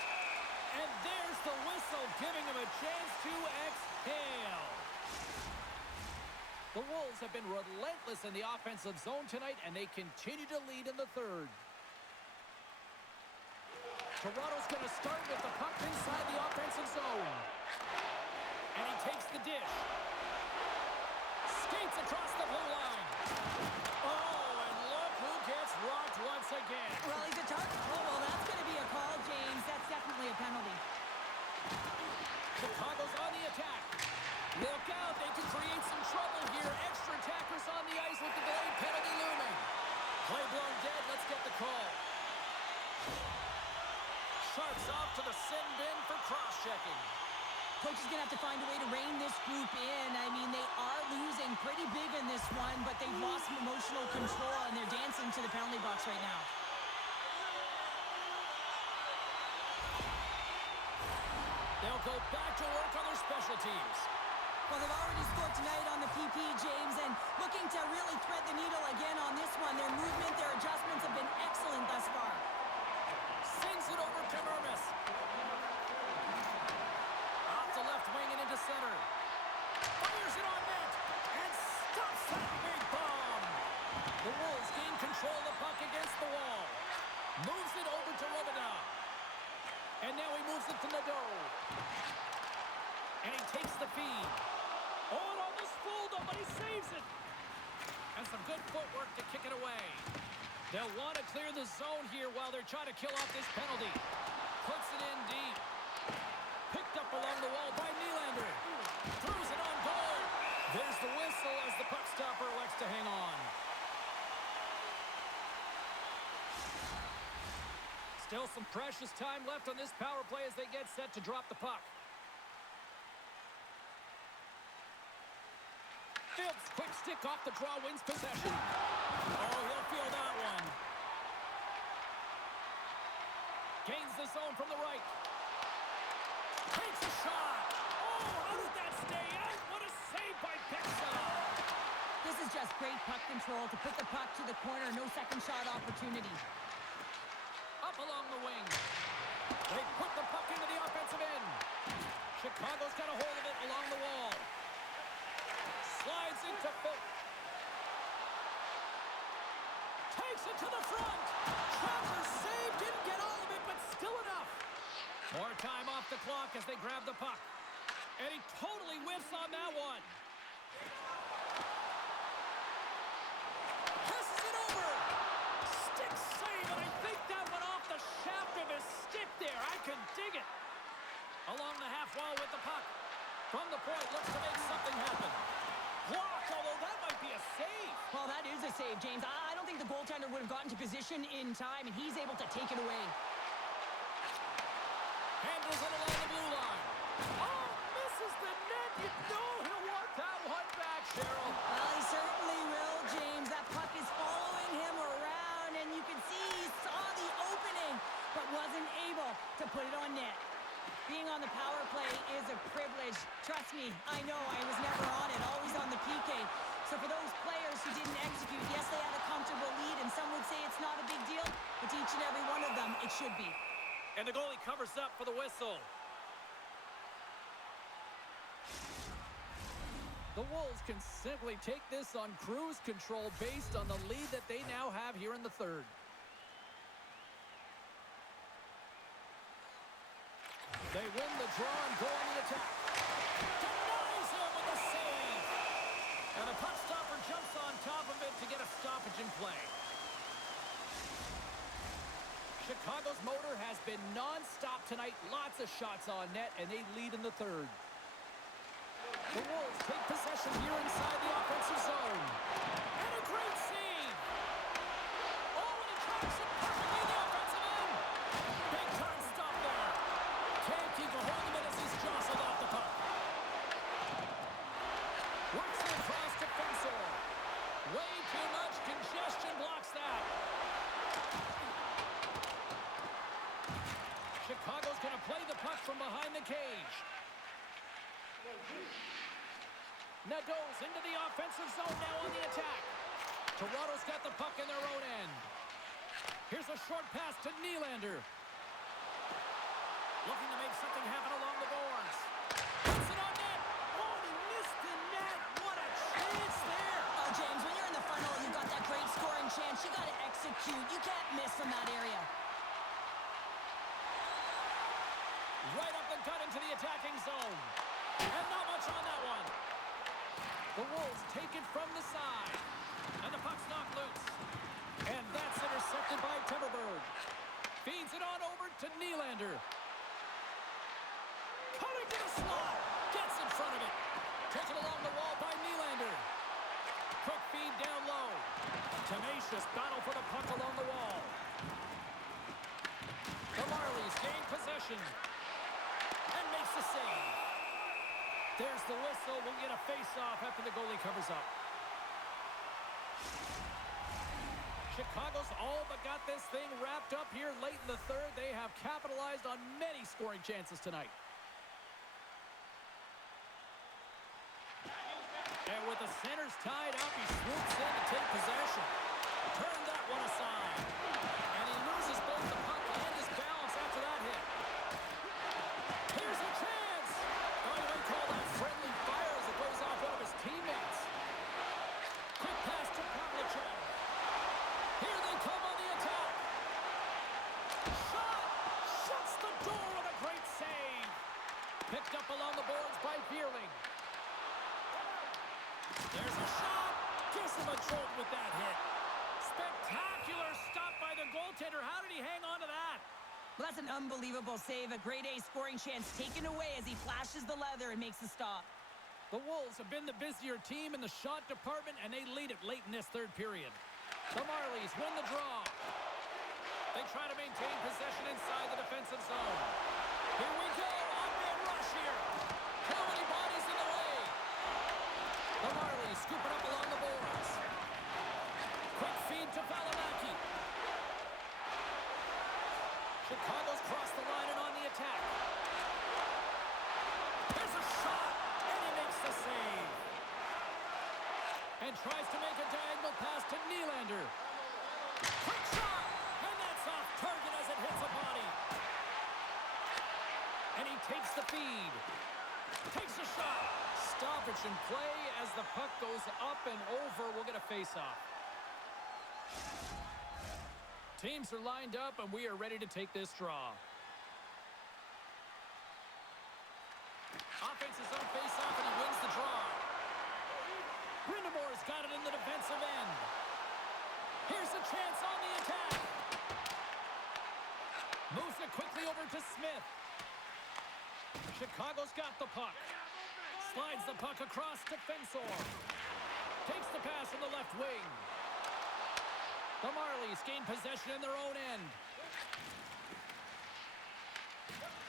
And there's the whistle, giving him a chance to exhale. The Wolves have been relentless in the offensive zone tonight, and they continue to lead in the third. Toronto's going to start with the puck inside the offensive zone. And he takes the dish. Skates across the blue line. Oh, and look who gets rocked once again. Well, he's a target. Oh, well, that's going to be a call, James. That's definitely a penalty. Chicago's on the attack. Look out, they can create some trouble here. Extra attackers on the ice with the delayed penalty looming. Play blown dead, let's get the call. Sharps off to the sin bin for cross-checking. Coach is going to have to find a way to rein this group in. I mean, they are losing pretty big in this one, but they've lost some emotional control, and they're dancing to the penalty box right now. They'll go back to work on their special teams. Well, they've already scored tonight on the PP, James, and looking to really thread the needle again on this one. Their movement, their adjustments have been excellent thus far. Sends it over to Mermis. Off the left wing and into center. Fires it on net and stops that big bomb. The Wolves gain control of the puck against the wall. Moves it over to Robidoux. And now he moves it to Nadeau. And he takes the feed. Oh, it almost fooled him, but he saves it. And some good footwork to kick it away. They'll want to clear the zone here while they're trying to kill off this penalty. Puts it in deep. Picked up along the wall by Nylander. Throws it on goal. There's the whistle as the puck stopper elects to hang on. Still some precious time left on this power play as they get set to drop the puck. Phillips, quick stick off the draw, wins possession. Oh, he'll feel that one. Gains the zone from the right. Takes a shot. Oh, how did that stay out? What a save by Pixel. This is just great puck control to put the puck to the corner. No second shot opportunity. Up along the wing. They put the puck into the offensive end. Chicago's got a hold of it along the wall. Slides into Phil. Takes it to the front. Trapper save. Didn't get all of it, but still enough. More time off the clock as they grab the puck. And he totally whiffs on that one. Passes it over. Stick save, and I think that went off the shaft of his stick there. I can dig it. Along the half wall with the puck. From the point, looks to make something happen. Blocked, although that might be a save. Well, that is a save, James. I don't think the goaltender would have gotten to position in time, and he's able to take it away. Handles it along the blue line. Oh, misses the net. You know he'll want that one back, Cheryl. Well, he certainly will, James. That puck is following him around, and you can see he saw the opening, but wasn't able to put it on net. Being on the power play is a privilege. Trust me, I know I was never on it, always on the PK. So for those players who didn't execute, yes, they had a comfortable lead, and some would say it's not a big deal, but to each and every one of them, it should be. And the goalie covers up for the whistle. The Wolves can simply take this on cruise control based on the lead that they now have here in the third. They win the draw and go on the attack. Denies him with the save. And the puck stopper jumps on top of it to get a stoppage in play. Chicago's motor has been non-stop tonight. Lots of shots on net, and they lead in the third. The Wolves take possession here inside the offensive zone. And a great save. Oh, and he tracks it perfectly in the offensive end. Big time stop there. Can't keep a hold of it as he's jostled off the puck. Works it across to Fensor. Way too much congestion blocks that. Chicago's going to play the puck from behind the cage. Nadeau's into the offensive zone now on the attack. Toronto's got the puck in their own end. Here's a short pass to Nylander. Looking to make something happen along the boards. Puts it on net. Oh, he missed the net. What a chance there. Oh, James, when you're in the funnel, you've got that great scoring chance. You got to execute. You can't miss from that area. Right up the gut into the attacking zone. And not much on that one. The Wolves take it from the side. And the puck's knocked loose. And that's intercepted by Timberberg. Feeds it on over to Nylander. Cutting to the slot. Gets in front of it. Taken along the wall by Nylander. Quick feed down low. Tenacious battle for the puck along the wall. The Marlies gain possession. And makes the save. There's the whistle. We'll get a face-off after the goalie covers up. Chicago's all but got this thing wrapped up here late in the third. They have capitalized on many scoring chances tonight. And with the centers tied up, he swoops in to take possession. Turn that one aside. And he loses both the puck and his balance after that hit. Here's a chance. Oh, you might call that friendly fire as it goes off one of his teammates. Quick pass to Pavlicek. Here they come on the attack. Shot! Shuts the door with a great save. Picked up along the boards by Bierling. There's a shot. Gives him a jolt with that hit. Spectacular stop by the goaltender. How did he hang on to that? Well, that's an unbelievable save. A grade A scoring chance taken away as he flashes the leather and makes the stop. The Wolves have been the busier team in the shot department, and they lead it late in this third period. The Marlies win the draw. They try to maintain possession inside the defensive zone. Here we go. On-man rush here. How many bodies in the way? The Marlies scoop it up along the boards. Quick feed to Valimaki. Chicago's Tries to make a diagonal pass to Nylander. Quick shot! And that's off target as it hits a body. And he takes the feed. Takes a shot. Stoppage in play as the puck goes up and over. We'll get a face-off. Teams are lined up, and we are ready to take this draw. Offense is on face-off, and he wins the draw. Brindamore's got it in the defensive end. Here's a chance on the attack. Moves it quickly over to Smith. Chicago's got the puck. Slides the puck across to Fensor. Takes the pass in the left wing. The Marlies gain possession in their own end.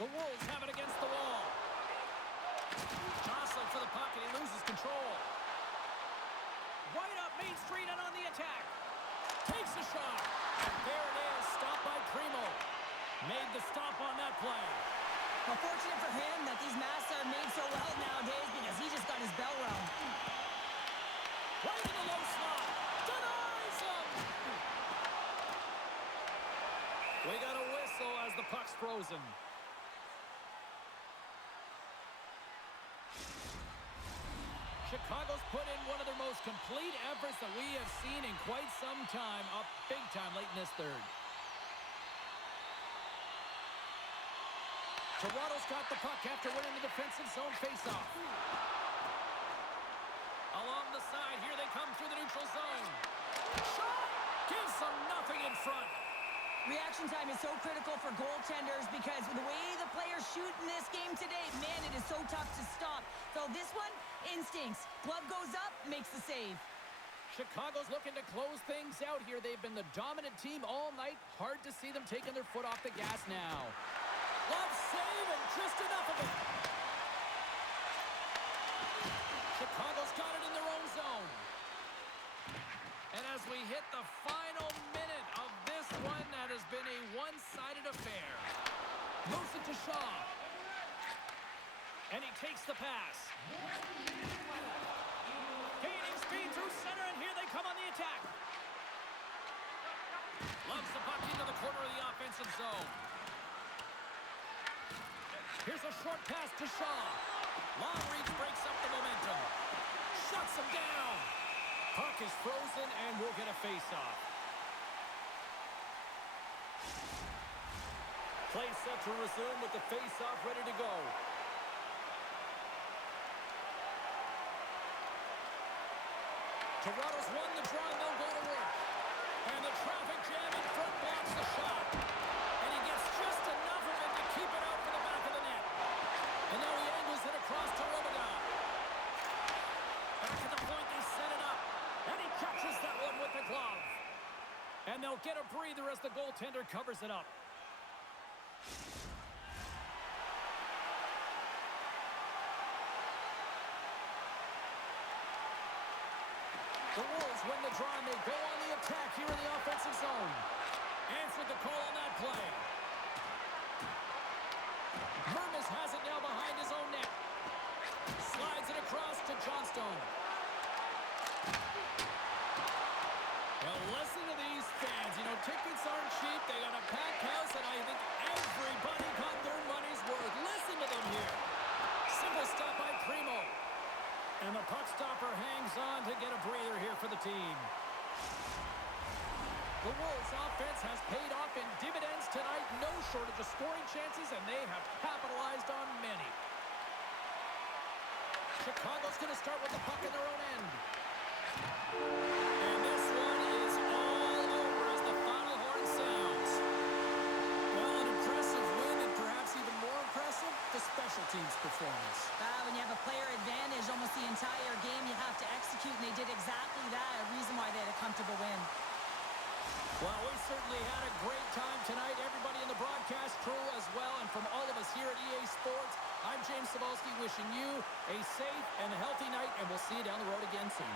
The Wolves have it against the wall. Jostling for the puck, and he loses control. Right up Main Street and on the attack. Takes a shot. There it is. Stopped by Primo. Made the stop on that play. Well, fortunate for him that these masks are made so well nowadays because he just got his bell rung. Right in the low slot. Denies him. We got a whistle as the puck's frozen. Chicago's put in one of their most complete efforts that we have seen in quite some time, up big time late in this third. Toronto's got the puck after winning the defensive zone faceoff. Along the side, here they come through the neutral zone. Shot! Gives them nothing in front. Reaction time is so critical for goaltenders because the way the players shoot in this game today, man, it is so tough to stop. So this one, instincts. Glove goes up, makes the save. Chicago's looking to close things out here. They've been the dominant team all night. Hard to see them taking their foot off the gas now. Glove save and just enough of it. Chicago's got it in their own zone. And as we hit the final minute of this one, that has been a one-sided affair. Moves it to Shaw. And he takes the pass. Gaining speed through center, and here they come on the attack. Loves the puck into the corner of the offensive zone. Here's a short pass to Shaw. Long reach breaks up the momentum. Shuts him down. Puck is frozen, and we'll get a face-off. Play set to resume with the face-off ready to go. Toronto's won the draw, and they'll go to work. And the traffic jam in front blocks the shot. And he gets just enough of it to keep it out for the back of the net. And now he angles it across to Robidas. Back at the point, they set it up. And he catches that one with the glove. And they'll get a breather as the goaltender covers it up. The Wolves win the draw, and they go on the attack here in the offensive zone. Answered the call on that play. Mermis has it now behind his own net. Slides it across to Johnstone. Well, listen to these fans. You know, tickets aren't cheap. They got a packed house, and I think everybody got their money's worth. Listen to them here. Simple stop by Primo. And the puck stopper hangs on to get a breather here for the team. The Wolves' offense has paid off in dividends tonight. No shortage of scoring chances, and they have capitalized on many. Chicago's going to start with the puck in their own end. And this one is all over as the final horn sounds. Well, an impressive win, and perhaps even more impressive, the special teams performance. When you have a player advantage almost the entire game, you have to execute, and they did exactly that. A reason why they had a comfortable win. Well, we certainly had a great time tonight. Everybody in the broadcast crew as well, and from all of us here at EA Sports, I'm James Cebulski wishing you a safe and healthy night, and we'll see you down the road again soon.